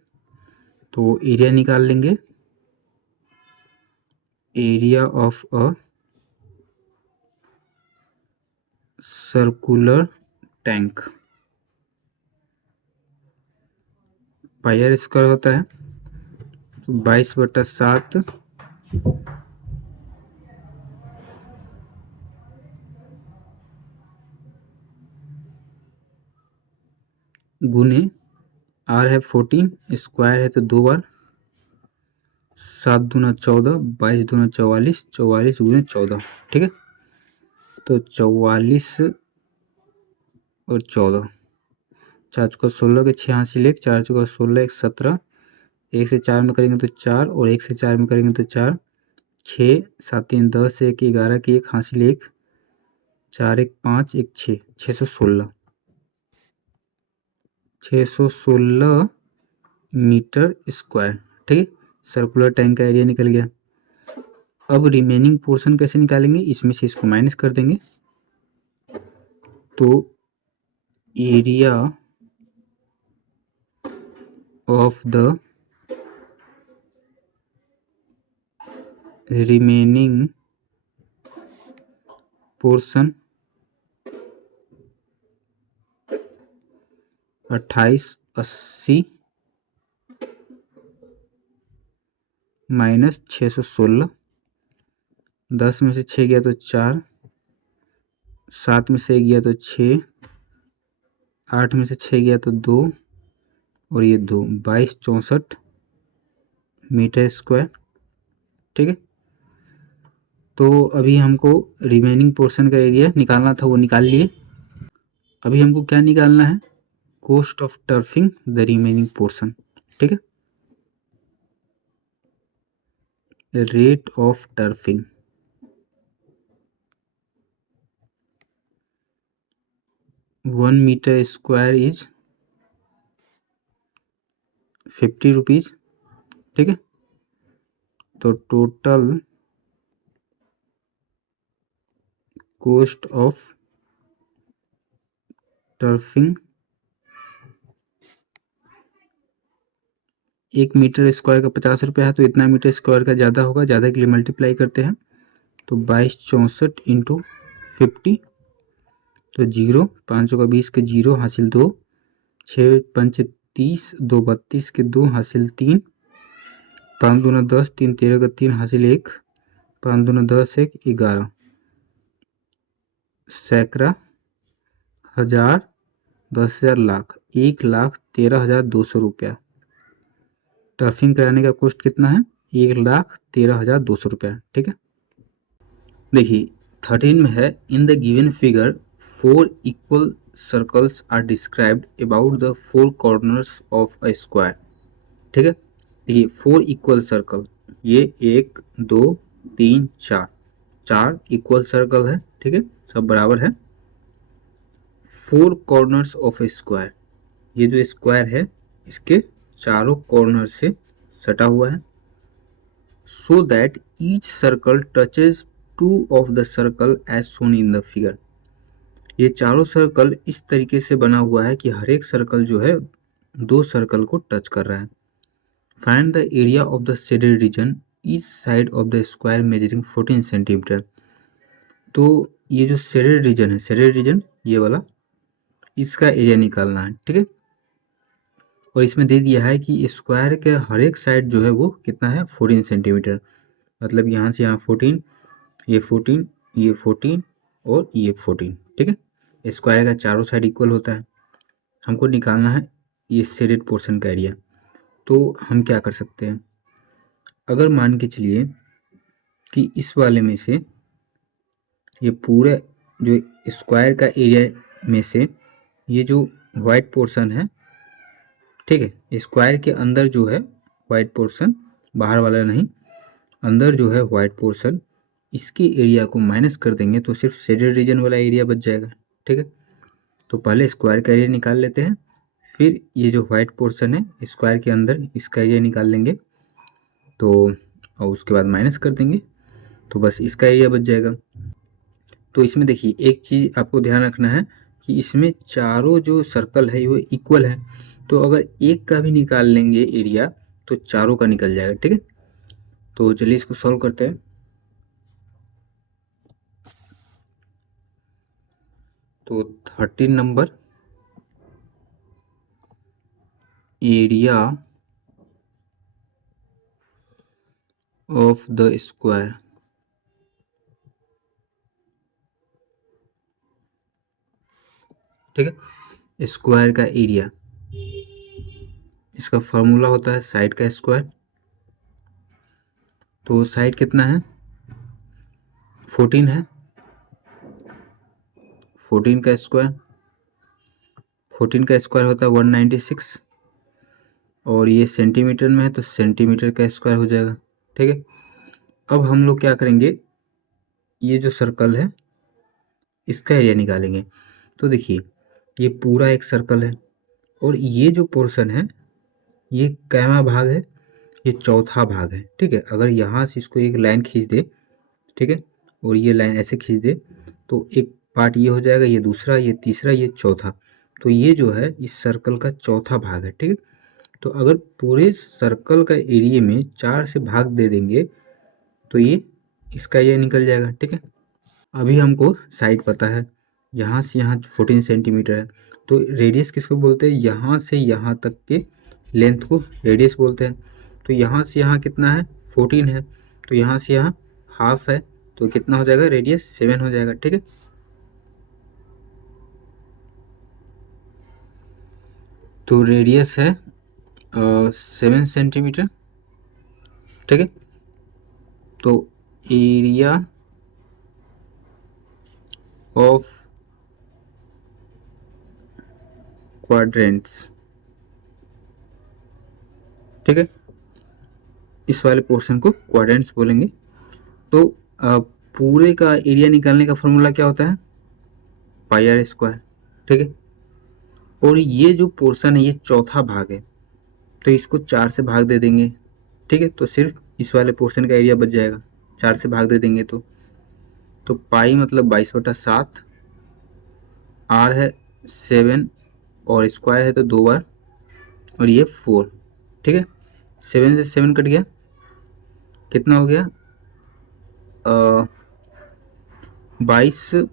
तो एरिया निकाल लेंगे, area of a circular tank pi square होता है, तो 22/7 गुने आर है 14, स्क्वायर है तो 2 बार, 7 दूना 14, 22 दूना 44, 44 गुने 14, ठीक है। तो 44 और 14, 4 चौका 16 के 6 हासिल 1, 4 चौका 16 1 17, 1 से 4 में करेंगे तो 4 और 1 से 4 में करेंगे तो 4, 6 7 3 10 1 11 की 1 हासिल 1 4 1 5 1 6 616 मीटर स्क्वायर। ठीक है, सर्कुलर टैंक का एरिया निकल गया। अब रिमेनिंग पोर्शन कैसे निकालेंगे, इसमें से इसको माइनस कर देंगे तो area of the remaining portion 2880 minus 616। 10 में से 6 गया तो 4, 7 में से 1 गया तो 6, 8 में से 6 गया तो 2 और ये 2, 2264 मीटर स्क्वायर। ठीक है, तो अभी हमको रिमेनिंग पोर्शन का एरिया निकालना था, वो निकाल लिए। अभी हमको क्या निकालना है, cost of turfing the remaining portion. ठीक है, rate of turfing 1 metre square is 50 rupees. ठीक है, तो total cost of turfing 1 metre square का 50 रुपया है, तो इतना मीटर स्क्वायर का ज़्यादा होगा, ज़्यादा के लिए मल्टीप्लाई करते हैं तो 2264 इंटू 50, तो 0, 500 का 20 के 0 हासिल 2, 6 पंच 30, 2 32 के 2 हासिल 3, 5 दूना 10, 3 13 का 3 हासिल 1, 5 दूना 10 1 11, सैकड़ा, हजार, 10,000, लाख, 1,13,200 रुपया। टर्फिंग कराने का कॉस्ट कितना है, 1,13,200 रुपया। ठीक है, देखिए 13 में है, in the given figure 4 equal circles are described about the 4 corners of a square. ठीक है, देखिए 4 इक्वल सर्कल, ये 1 2 3 4, 4 इक्वल सर्कल है। ठीक है, सब बराबर है। 4 कॉर्नर्स ऑफ ए स्क्वायर, ये जो स्क्वायर है इसके चारों कॉर्नर से सटा हुआ है। So that each circle touches 2 of the circle as shown in the figure. ये चारों सर्कल इस तरीके से बना हुआ है कि हर एक सर्कल जो है 2 सर्कल को टच कर रहा है। Find the area of the shaded reason each side of the square measuring 14 centimetre. तो ये जो शेडेड रीजन है, शेडेड रीजन ये वाला, इसका एरिया निकालना है। ठीक है, और इसमें दे दिया है कि स्क्वायर के हर एक साइड जो है वो कितना है, 14 सेंटीमीटर। मतलब यहाँ से यहाँ 14, ये 14, ये 14 और ये 14। ठीक है, स्क्वायर का चारों साइड इक्वल होता है। हमको निकालना है ये शेडेड पोर्शन का एरिया। तो हम क्या कर सकते हैं, अगर मान के चलिए कि इस वाले में से ये पूरे जो स्क्वायर का एरिया में से ये जो वाइट पोर्शन है, ठीक है, स्क्वायर के अंदर जो है वाइट पोर्शन, बाहर वाला नहीं, अंदर जो है वाइट पोर्शन, इसके एरिया को माइनस कर देंगे तो सिर्फ शेडेड रीजन वाला एरिया बच जाएगा। ठीक है, तो पहले स्क्वायर का एरिया निकाल लेते हैं, फिर ये जो वाइट पोर्शन है स्क्वायर के अंदर, इसका एरिया निकाल लेंगे तो, और उसके बाद माइनस कर देंगे तो बस इसका एरिया बच जाएगा। तो इसमें देखिए एक चीज़ आपको ध्यान रखना है कि इसमें चारों जो सर्कल है वो इक्वल है, तो अगर एक का भी निकाल लेंगे एरिया तो चारों का निकल जाएगा। ठीक है, तो चलिए इसको सॉल्व करते हैं। तो 13 number, area of the square. ठीक है, स्क्वायर का एरिया, इसका फॉर्मूला होता है साइड का स्क्वायर। तो साइड कितना है, 14 है, 14 का स्क्वायर, 14 का स्क्वायर होता है 196, और ये सेंटीमीटर में है तो सेंटीमीटर का स्क्वायर हो जाएगा। ठीक है, अब हम लोग क्या करेंगे, ये जो सर्कल है इसका एरिया निकालेंगे। तो देखिए ये पूरा एक सर्कल है और ये जो पोर्शन है ये कैमा भाग है, ये चौथा भाग है। ठीक है, अगर यहाँ से इसको एक लाइन खींच दे, ठीक है, और ये लाइन ऐसे खींच दे तो एक पार्ट ये हो जाएगा, ये दूसरा, ये तीसरा, ये चौथा। तो ये जो है इस सर्कल का चौथा भाग है। ठीक है, तो अगर पूरे सर्कल का एरिया में 4 से भाग दे देंगे तो ये इसका एरिया निकल जाएगा। ठीक है, अभी हमको साइड पता है, यहाँ से यहाँ 14 सेंटीमीटर है। तो रेडियस किसको बोलते हैं, यहाँ से यहाँ तक के लेंथ को रेडियस बोलते हैं। तो यहाँ से यहाँ कितना है, 14 है, तो यहाँ से यहाँ हाफ है, तो कितना हो जाएगा, रेडियस 7 हो जाएगा। ठीक है, तो रेडियस है 7 सेंटीमीटर। ठीक है, तो एरिया ऑफ क्वाड्रेंट्स, ठीक है, इस वाले पोर्शन को क्वाड्रेंट्स बोलेंगे। तो पूरे का एरिया निकालने का फॉर्मूला क्या होता है, पाई आर स्क्वायर। ठीक है, और ये जो पोर्शन है ये चौथा भाग है, तो इसको 4 से भाग दे देंगे। ठीक है, तो सिर्फ इस वाले पोर्शन का एरिया बच जाएगा, 4 से भाग दे देंगे तो पाई मतलब 22/7, आर है 7 और स्क्वायर है तो 2 बार, और ये 4। ठीक है, 7 से 7 कट गया, कितना हो गया, 22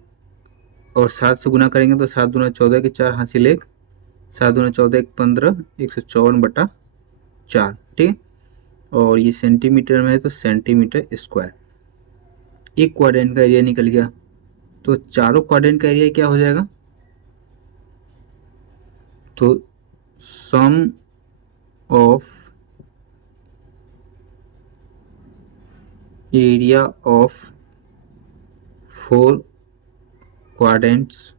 और 7 से गुना करेंगे तो 7 दूना 14 के 4 हासिल 1, 7 दूना 14 1 15, 154/4। ठीक है, और ये सेंटीमीटर में है तो सेंटीमीटर स्क्वायर। एक क्वाड्रेंट का एरिया निकल गया, तो चारों क्वाड्रेंट का एरिया क्या हो जाएगा, तो सम ऑफ एरिया ऑफ 4 क्वाड्रेंट्स,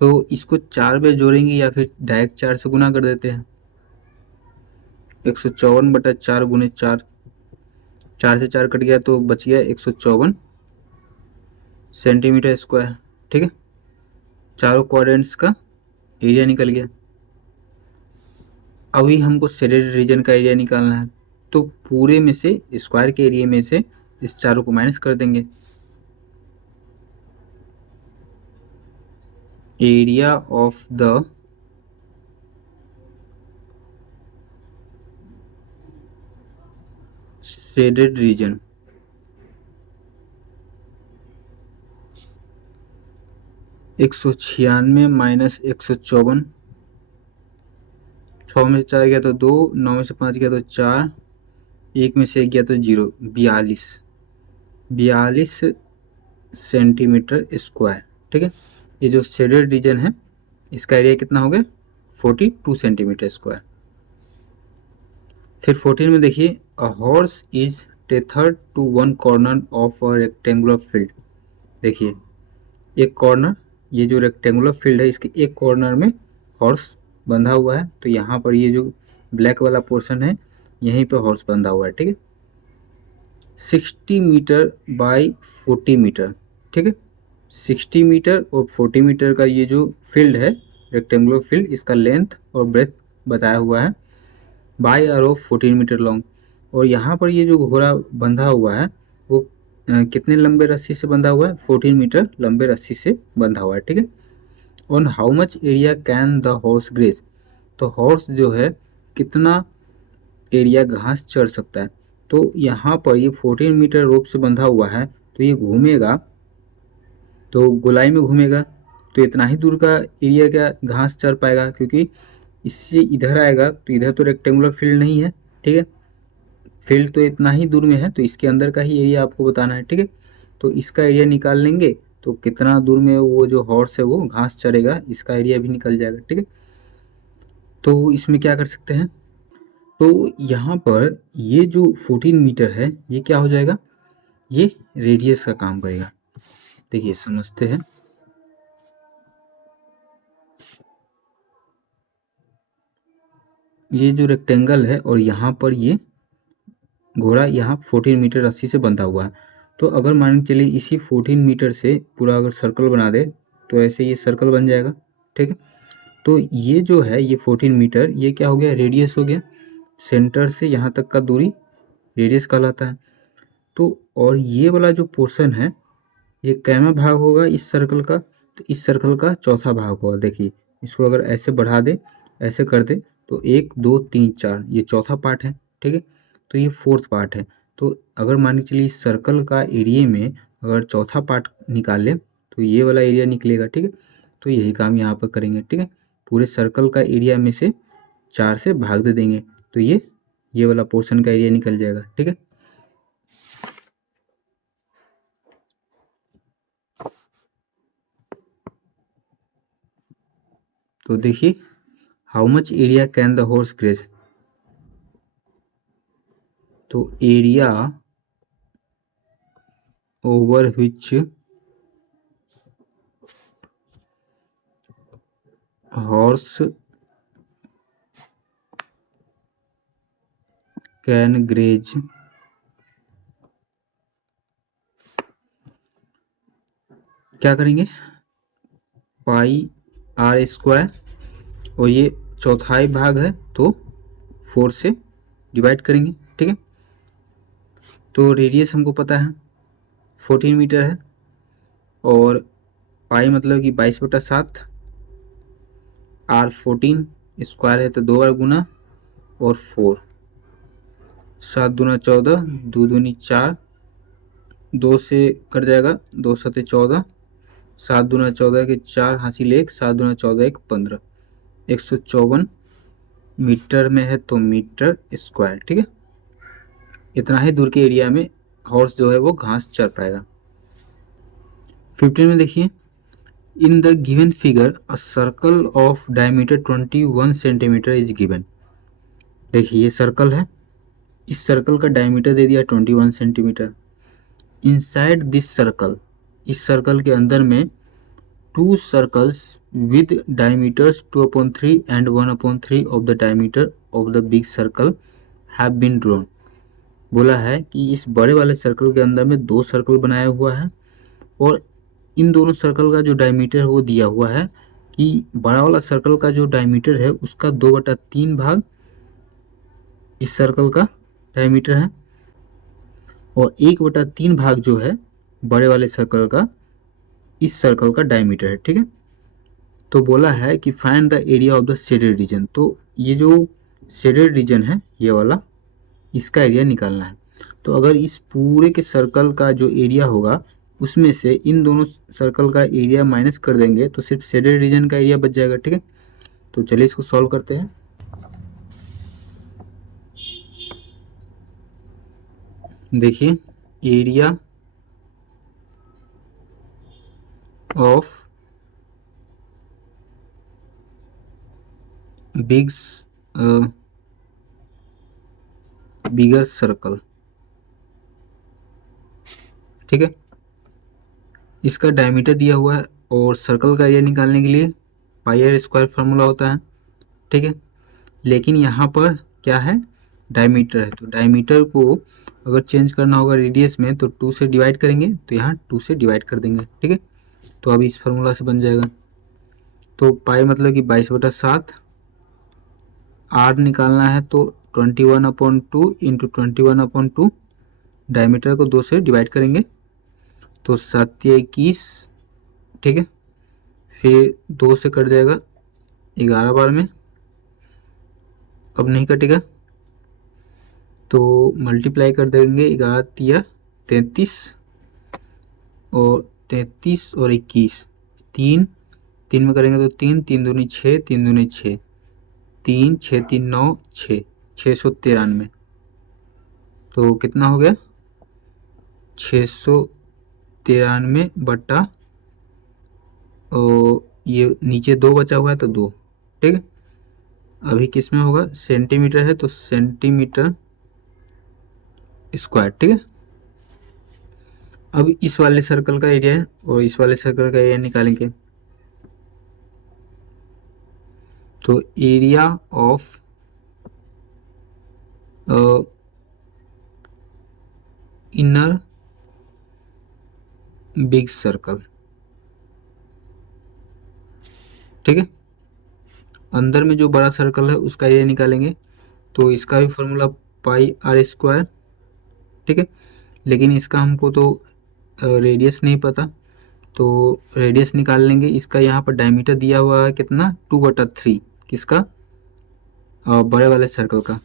तो इसको 4 बार जोड़ेंगे या फिर डायरेक्ट 4 से गुना कर देते हैं। 154/4 गुने 4, 4 से 4 कट गया तो बच गया 154 सेंटीमीटर स्क्वायर। ठीक है, चारों क्वाड्रेंट्स का एरिया निकल गया। अभी हमको शेडेड रीजन का एरिया निकालना है, तो पूरे में से स्क्वायर के एरिया में से इस चारों को माइनस कर देंगे। Area of the shaded reason, -196 minus 154, 6 में से 4 गया तो 2, 9 में से 5 गया तो 4, 1 में से 1 गया तो 0, 42 सेंटीमीटर स्क्वायर। ठीक है, ये जो शेडेड रीजन है इसका एरिया कितना हो गया, 42 सेंटीमीटर स्क्वायर। फिर 14 में देखिए, a horse is tethered to one corner of a rectangular field. देखिए एक कॉर्नर, ये जो रेक्टेंगुलर फील्ड है इसके एक कॉर्नर में हॉर्स बंधा हुआ है, तो यहाँ पर ये जो ब्लैक वाला पोर्शन है यहीं पे हॉर्स बंधा हुआ है। ठीक है, 60 मीटर बाई 40 मीटर। ठीक है, 60 मीटर और 40 मीटर का ये जो फील्ड है रेक्टेंगुलर फील्ड, इसका लेंथ और ब्रेथ बताया हुआ है, by r of 14 metre long. और यहाँ पर ये जो घोड़ा बंधा हुआ है वो कितने लंबे रस्सी से बंधा हुआ है, 14 मीटर लंबे रस्सी से बंधा हुआ है। ठीक है, on how much area can the horse graze, तो हॉर्स जो है कितना एरिया घास चर सकता है। तो यहाँ पर ये 14 मीटर रोप से बंधा हुआ है, तो ये घूमेगा तो गोलाई में घूमेगा, तो इतना ही दूर का एरिया का घास चर पाएगा, क्योंकि इससे इधर आएगा तो इधर तो रेक्टेंगुलर फील्ड नहीं है। ठीक है, फील्ड तो इतना ही दूर में है, तो इसके अंदर का ही एरिया आपको बताना है। ठीक है, तो इसका एरिया निकाल लेंगे तो कितना दूर में वो जो हॉर्स है वो घास चरेगा, इसका एरिया भी निकल जाएगा। ठीक है, तो इसमें क्या कर सकते हैं, तो यहाँ पर ये जो 14 मीटर है ये क्या हो जाएगा, ये रेडियस का काम करेगा। देखिए समझते हैं, ये जो रेक्टेंगल है और यहाँ पर ये घोड़ा यहाँ 14 मीटर रस्सी से बंधा हुआ है। तो अगर मान के चलिए इसी 14 मीटर से पूरा अगर सर्कल बना दे तो ऐसे ये सर्कल बन जाएगा, ठीक है। तो ये जो है ये 14 मीटर ये क्या हो गया, रेडियस हो गया। सेंटर से यहाँ तक का दूरी रेडियस कहलाता है। तो और ये वाला जो पोर्शन है ये कैमा भाग होगा इस सर्कल का, तो इस सर्कल का चौथा भाग होगा। देखिए इसको अगर ऐसे बढ़ा दे, ऐसे कर दे तो 1 2 3 4 ये चौथा पार्ट है, ठीक है। तो ये फोर्थ पार्ट है। तो अगर मान के चलिए इस सर्कल का एरिया में अगर चौथा पार्ट निकाले तो ये वाला एरिया निकलेगा, ठीक है। तो यही काम यहाँ पर करेंगे, ठीक है। पूरे सर्कल का एरिया में से 4 से भाग दे देंगे तो ये वाला पोर्शन का एरिया निकल जाएगा, ठीक है। तो देखिए how much area can the horse graze. तो area over which horse can graze क्या करेंगे, पाई आर स्क्वायर, और ये चौथाई भाग है तो 4 से डिवाइड करेंगे, ठीक है। तो रेडियस हमको पता है 14 मीटर है, और पाई मतलब कि 22/7, आर 14 स्क्वायर है तो 2 बार गुना, और 4 7 दूना 14, 2 दूनी 4, 2 से कट जाएगा, 2 सते 14, 7 दूना 14 के 4 हासिल 1, 7 दूना 14 1 15, 154 मीटर में है तो मीटर स्क्वायर, ठीक है। इतना ही दूर के एरिया में हॉर्स जो है वो घास चर पाएगा। 15 में देखिए, इन the given figure a circle of diameter 21 centimetre is given. देखिए ये सर्कल है, इस सर्कल का डायमीटर दे दिया 21 सेंटीमीटर। इनसाइड दिस सर्कल, इस सर्कल के अंदर में 2 circles with diameters 2/3 and 1/3 of the diameter of the big circle have been drawn. बोला है कि इस बड़े वाले सर्कल के अंदर में 2 सर्कल बनाया हुआ है, और इन दोनों सर्कल का जो डायमीटर है वो दिया हुआ है कि बड़ा वाला सर्कल का जो डायमीटर है उसका 2/3 भाग इस सर्कल का डायमीटर है, और 1/3 भाग जो है बड़े वाले सर्कल का इस सर्कल का डायमीटर है, ठीक है। तो बोला है कि find the area of the shaded reason. तो ये जो शेडेड रीजन है ये वाला, इसका एरिया निकालना है। तो अगर इस पूरे के सर्कल का जो एरिया होगा उसमें से इन दोनों सर्कल का एरिया माइनस कर देंगे तो सिर्फ शेडेड रीजन का एरिया बच जाएगा, ठीक है। तो चलिए इसको सॉल्व करते हैं। देखिए एरिया ऑफ बिगर सर्कल, ठीक है। इसका डायमीटर दिया हुआ है और सर्कल का एरिया निकालने के लिए पाई आर स्क्वायर फार्मूला होता है, ठीक है। लेकिन यहाँ पर क्या है, डायमीटर है, तो डायमीटर को अगर चेंज करना होगा रेडियस में तो 2 से डिवाइड करेंगे, तो यहाँ 2 से डिवाइड कर देंगे, ठीक है। तो अभी इस फार्मूला से बन जाएगा। तो पाई मतलब कि 22/7, आर निकालना है तो 21/2 इंटू 21/2, डायमीटर को 2 से डिवाइड करेंगे तो 7 या 21, ठीक है। फिर 2 से कट जाएगा 11 बार में, अब नहीं कटेगा तो मल्टीप्लाई कर देंगे, 11 तिया 33, और 33 और 21, 3 3 में करेंगे तो 3 3 दूनी 6, 3 दूनी 6, 3 6 3 9 6, 693। तो कितना हो गया, 693 बटा, और ये नीचे 2 बचा हुआ है तो 2, ठीक है। अभी किस में होगा, सेंटीमीटर है तो सेंटीमीटर स्क्वायर, ठीक है। अब इस वाले सर्कल का एरिया है और इस वाले सर्कल का एरिया निकालेंगे। तो area of inner big circle, ठीक है। अंदर में जो बड़ा सर्कल है उसका एरिया निकालेंगे, तो इसका भी फॉर्मूला पाई आर स्क्वायर, ठीक है। लेकिन इसका हमको तो रेडियस नहीं पता, तो रेडियस निकाल लेंगे। इसका यहाँ पर डायमीटर दिया हुआ है कितना, 2/3, किसका, बड़े वाले सर्कल का।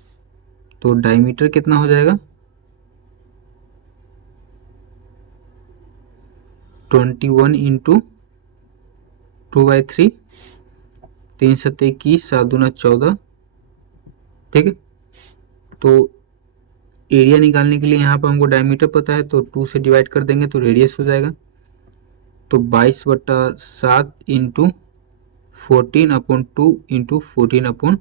तो डायमीटर कितना हो जाएगा, 21 इंटू 2/3, 3×7=21, 7×2=14, ठीक है। तो एरिया निकालने के लिए यहाँ पर हमको डायमीटर पता है, तो 2 से डिवाइड कर देंगे तो रेडियस हो जाएगा। तो 22/7 इंटू 14/2 इंटू 14/2।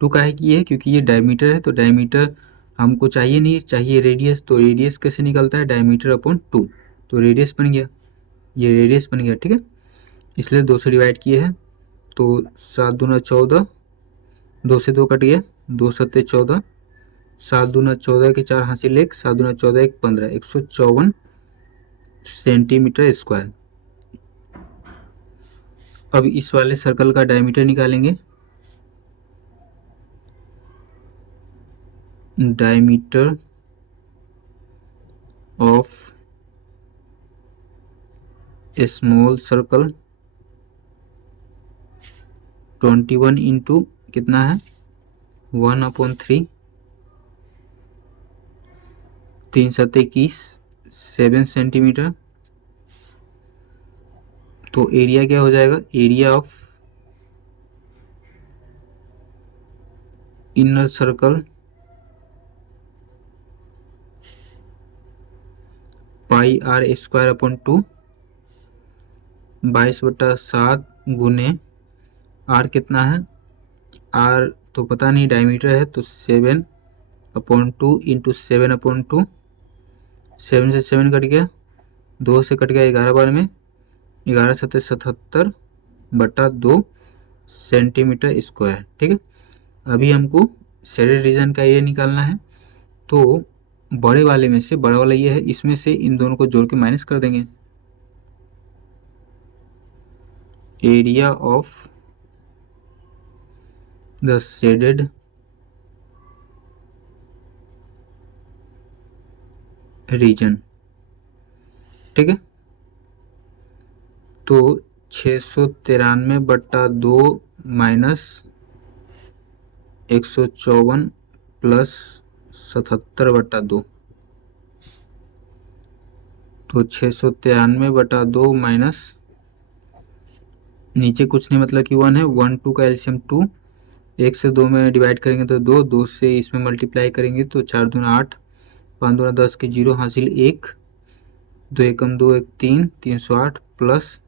टू काहे की है, क्योंकि ये डायमीटर है, तो डायमीटर हमको चाहिए नहीं, चाहिए रेडियस। तो रेडियस कैसे निकलता है, डायमीटर/2, तो रेडियस बन गया, ये रेडियस बन गया, ठीक है। इसलिए 2 से डिवाइड किए हैं, तो 7×14, 2 से 2 कट गया, 2×7=14, 7×14 के 4 हासिल 1, 7×14=15, 154 सेंटीमीटर स्क्वायर। अब इस वाले सर्कल का डायमीटर निकालेंगे। Diameter of small circle 21 into कितना है, 1/3, 3×7=21, 7 सेंटीमीटर। तो एरिया क्या हो जाएगा, area of inner circle pi r square upon 2, 22/7 गुने आर कितना है, आर तो पता नहीं, डायमीटर है, तो 7/2 इंटू 7/2, 7 से 7 कट गया, 2 से कट गया, 11 बार में, 11×7=77/2 सेंटीमीटर स्क्वायर, ठीक है। अभी हमको शेडेड रीजन का एरिया निकालना है, तो बड़े वाले में से, बड़ा वाला ये है, इसमें से इन दोनों को जोड़ के माइनस कर देंगे। Area of the shaded reason, ठीक है। तो 693/2 माइनस 154 प्लस 77/2, तो 693/2 माइनस, नीचे कुछ नहीं मतलब कि 1 है, 1 2 का एलसीएम 2, 1 से 2 में डिवाइड करेंगे तो 2, 2 से इसमें मल्टीप्लाई करेंगे तो 4×8, 5×10 के 0 हासिल 1, 2 एकम 2 1 3, 308 प्लस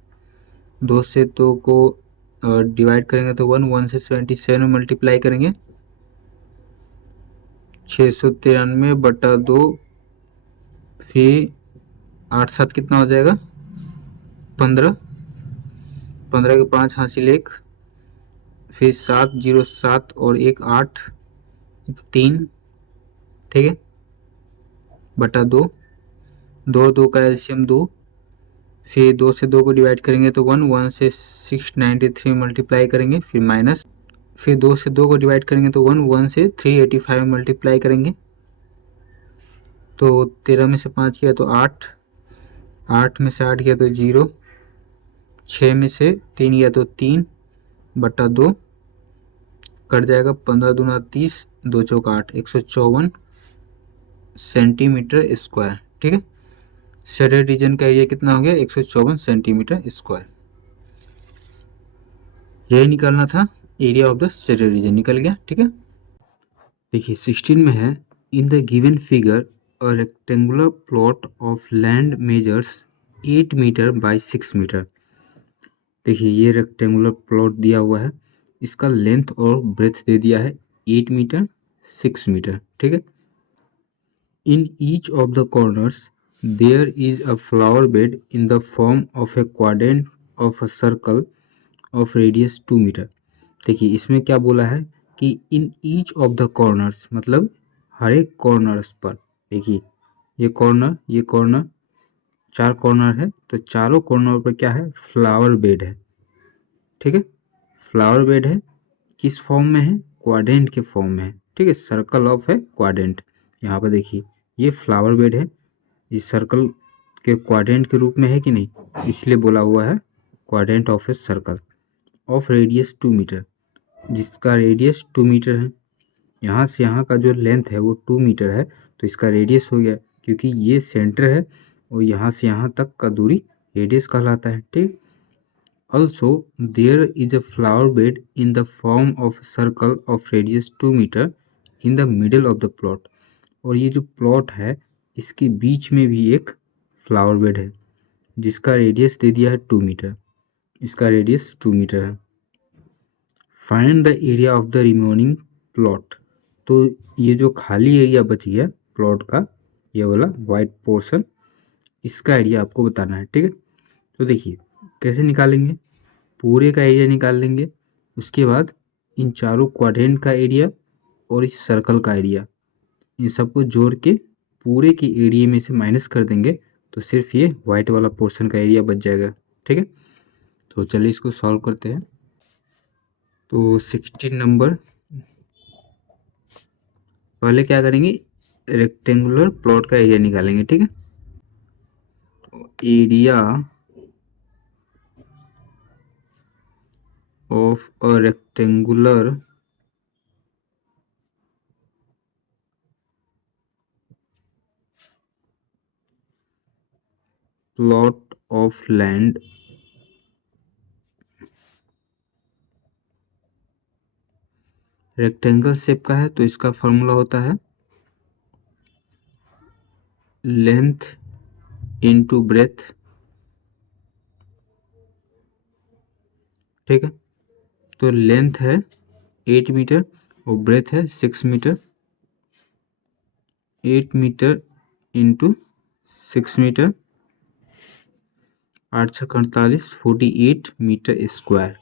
2 से 2 को डिवाइड करेंगे तो 1, 1 से 77 में मल्टीप्लाई करेंगे, 693/2, फिर 8×7 कितना हो जाएगा, 15, 15 के 5 हासिल 1, फिर 7 0 7 और 1 8, 3, ठीक है, बटा 2, 2 2 का एलसीएम 2, फिर 2 से 2 को डिवाइड करेंगे तो 1, 1 से 693 मल्टीप्लाई करेंगे, फिर माइनस, फिर 2 से 2 को डिवाइड करेंगे तो 1, 1 से 385 मल्टीप्लाई करेंगे, तो 13 में से 5 किया तो 8, 8 में से 8 किया तो 0, 6 में से 3 किया तो 3/2, कट जाएगा, 15×2 = 30, 2 चौका 8, 154 सेंटीमीटर स्क्वायर, ठीक है। शेडेड रीजन का एरिया कितना हो गया, 154 सेंटीमीटर स्क्वायर। यही निकालना था, area of the shaded region निकल गया, ठीक है। देखिए 16 में है, in the given figure a rectangular plot of land measures 8 metre by 6 metre. देखिए ये रेक्टेंगुलर प्लॉट दिया हुआ है, इसका लेंथ और ब्रेथ दे दिया है 8 मीटर 6 मीटर, ठीक है। In each of the corners there is a flower bed in the form of a quadrant of a circle of radius 2 metre. देखिए इसमें क्या बोला है कि in each of the corners, मतलब हर एक कॉर्नर्स पर, देखिए ये कॉर्नर 4 कॉर्नर है, तो चारों कॉर्नर पर क्या है, फ्लावर बेड है। ठीक है, फ्लावर बेड है, किस फॉर्म में है, क्वाड्रेंट के फॉर्म में है। ठीक है, सर्कल ऑफ है क्वाड्रेंट। यहाँ पर देखिए ये फ्लावर बेड है, इस सर्कल के क्वाड्रेंट के रूप में है कि नहीं, इसलिए बोला हुआ है quadrant of a circle of radius 2 metre, जिसका रेडियस 2 मीटर है। यहाँ से यहाँ का जो लेंथ है वो 2 मीटर है, तो इसका रेडियस हो गया, क्योंकि ये सेंटर है और यहाँ से यहाँ तक का दूरी रेडियस कहलाता है। ठीक, also there is a flower bed in the form of circle of radius 2 metre in the middle of the plot. और ये जो प्लॉट है इसके बीच में भी एक फ्लावर बेड है, जिसका रेडियस दे दिया है 2 मीटर, इसका रेडियस 2 मीटर है। Find the area of the remaining plot. तो ये जो खाली एरिया बच गया प्लॉट का, ये वाला वाइट पोर्शन, इसका एरिया आपको बताना है। ठीक है, तो देखिए कैसे निकालेंगे, पूरे का एरिया निकाल लेंगे, उसके बाद इन चारों क्वाड्रेंट का एरिया और इस सर्कल का एरिया, इन सबको जोड़ के पूरे के एरिया में से माइनस कर देंगे, तो सिर्फ ये वाइट वाला पोर्शन का एरिया बच जाएगा। ठीक है, तो चलिए इसको सॉल्व करते हैं। तो 16 नंबर, पहले क्या करेंगे, रेक्टेंगुलर प्लॉट का एरिया निकालेंगे। ठीक है, area of a rectangular plot of land rectangle shape का है, तो इसका फॉर्मूला होता है लेंथ इनटू ब्रेथ। ठीक है, तो लेंथ है 8 मीटर और ब्रेथ है 6 मीटर, 8 मीटर इंटू 6 मीटर, 8 छः 48, 48 मीटर स्क्वायर।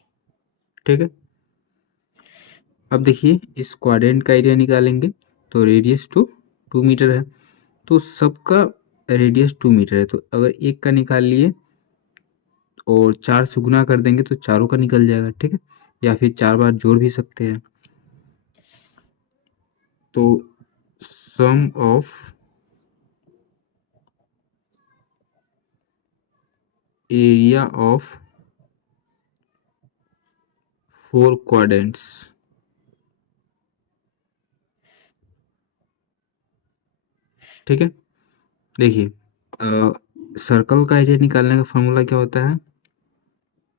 ठीक है, अब देखिए इस क्वाड्रेंट का एरिया निकालेंगे, तो रेडियस 2 मीटर है, तो सबका रेडियस 2 मीटर है, तो अगर एक का निकाल लिए और 4 से गुना कर देंगे तो चारों का निकल जाएगा। ठीक है, या फिर 4 बार जोड़ भी सकते हैं। तो सम ऑफ एरिया ऑफ 4 क्वाड्रेंट्स, ठीक है, देखिए सर्कल का एरिया निकालने का फॉर्मूला क्या होता है,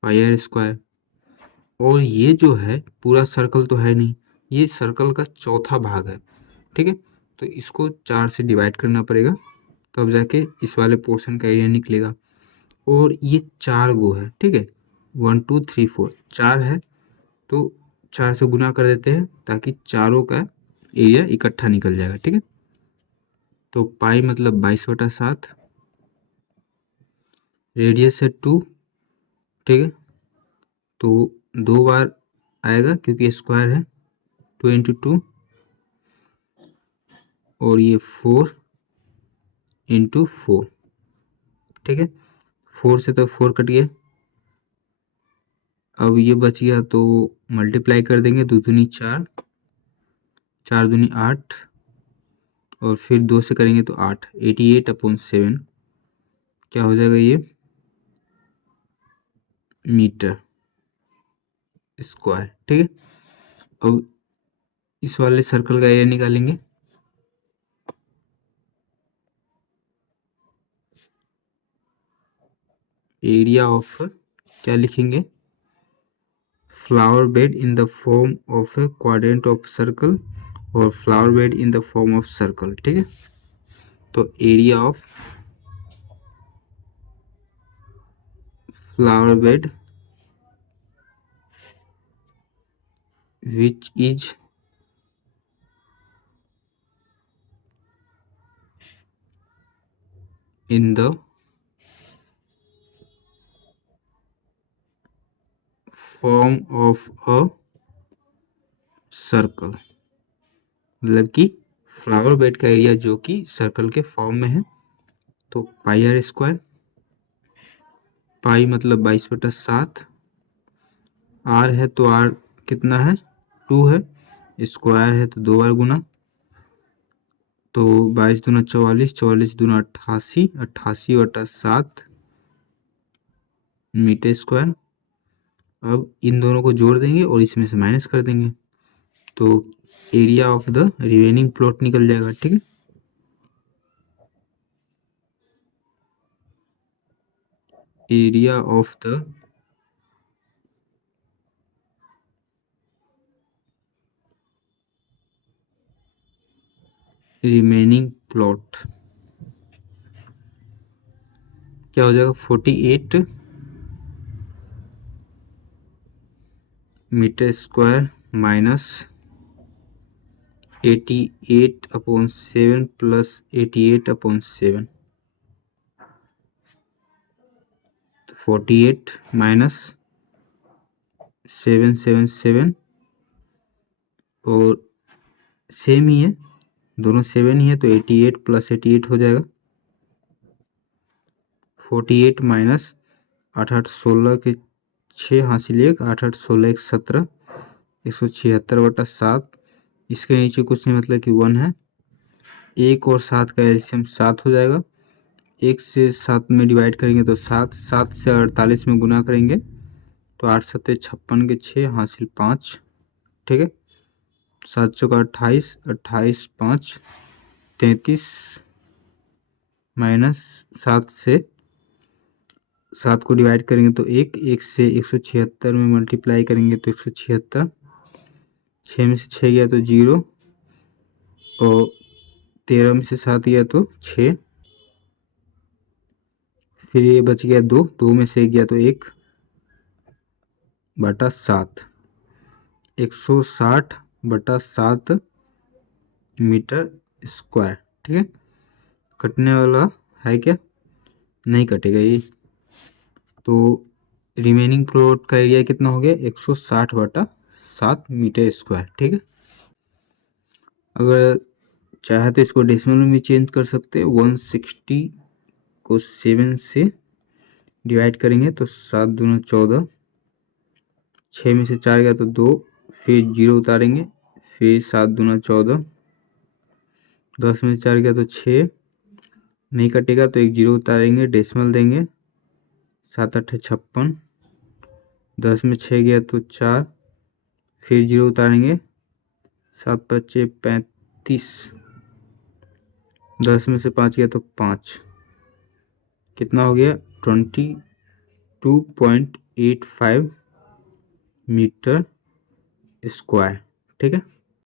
पाई आर स्क्वायर। और ये जो है पूरा सर्कल तो है नहीं, ये सर्कल का चौथा भाग है। ठीक है, तो इसको 4 से डिवाइड करना पड़ेगा, तब जाके इस वाले पोर्शन का एरिया निकलेगा। और ये 4 गो है। ठीक है, 1 2 3 4 4 है, तो 4 से गुना कर देते हैं ताकि चारों का एरिया इकट्ठा निकल जाएगा। ठीक है, तो पाई मतलब 22/7, रेडियस है 2। ठीक है, तो 2 बार आएगा क्योंकि स्क्वायर है, 2 इंटू 2, और ये 4 इंटू 4। ठीक है, 4 से तो 4 कट गया, अब ये बच गया, तो मल्टीप्लाई कर देंगे, 2 दूनी 4, 4 दूनी 8, और फिर 2 से करेंगे तो 8, 88/7 क्या हो जाएगा, ये मीटर स्क्वायर। ठीक है, अब इस वाले सर्कल का एरिया निकालेंगे, एरिया ऑफ क्या लिखेंगे, flower bed in the form of a quadrant of circle और flower bed in the form of circle. ठीक है, तो area of flower bed which is in the form of a circle, मतलब कि flower bed का area जो कि circle के फॉर्म में है, तो पाई आर स्क्वायर, पाई मतलब 22/7, आर है तो आर कितना है 2 है, स्क्वायर है तो 2 बार गुना, तो 22 दूना 44, 44 दूना 88, 88/7 मीटर स्क्वायर। अब इन दोनों को जोड़ देंगे और इसमें से माइनस कर देंगे, तो area of the remaining plot निकल जाएगा। ठीक है, area of the remaining plot क्या हो जाएगा 48 metre square minus 88/7 plus 88/7, 48 minus 777 और सेम ही है, दोनों 7 ही है, तो 88 + 88 हो जाएगा। 48 माइनस 8 8 16 के 6 हासिल 1, 8 8 16 1 17, 176/7। इसके नीचे कुछ नहीं मतलब कि 1 है। 1 और 7 का एलसीएम 7 हो जाएगा। 1 से 7 में डिवाइड करेंगे तो 7, 7 से 48 में गुना करेंगे तो 8 7 56 के 6 हासिल 5। ठीक है, 7 चौका 28, 28 5 33 माइनस 7 से 7 को डिवाइड करेंगे तो 1, 1 से 176 में मल्टीप्लाई करेंगे तो 176, 6 में से 6 गया तो 0 और 13 में से 7 गया तो 6, फिर ये बच गया 2, 2 में से 1 गया तो 1/7, 160/7 मीटर स्क्वायर। ठीक है, कटने वाला है क्या, नहीं कटेगा ये, तो रिमेनिंग प्लॉट का एरिया कितना हो गया 160/7 मीटर स्क्वायर। ठीक है, अगर चाहे तो इसको डेसिमल में भी चेंज कर सकते हैं। 160 को 7 से डिवाइड करेंगे तो 7 दूना 14, 6 में से 4 गया तो 2, फिर 0 उतारेंगे, फिर 7 दूना 14, 10 में से 4 गया तो 6, नहीं कटेगा तो एक 0 उतारेंगे, डेसिमल देंगे, 7 8 56, 10 में 6 गया तो 4, फिर 0 उतारेंगे, 7 5 35, 10 में से 5 गया तो 5, कितना हो गया 22.85 मीटर स्क्वायर। ठीक है,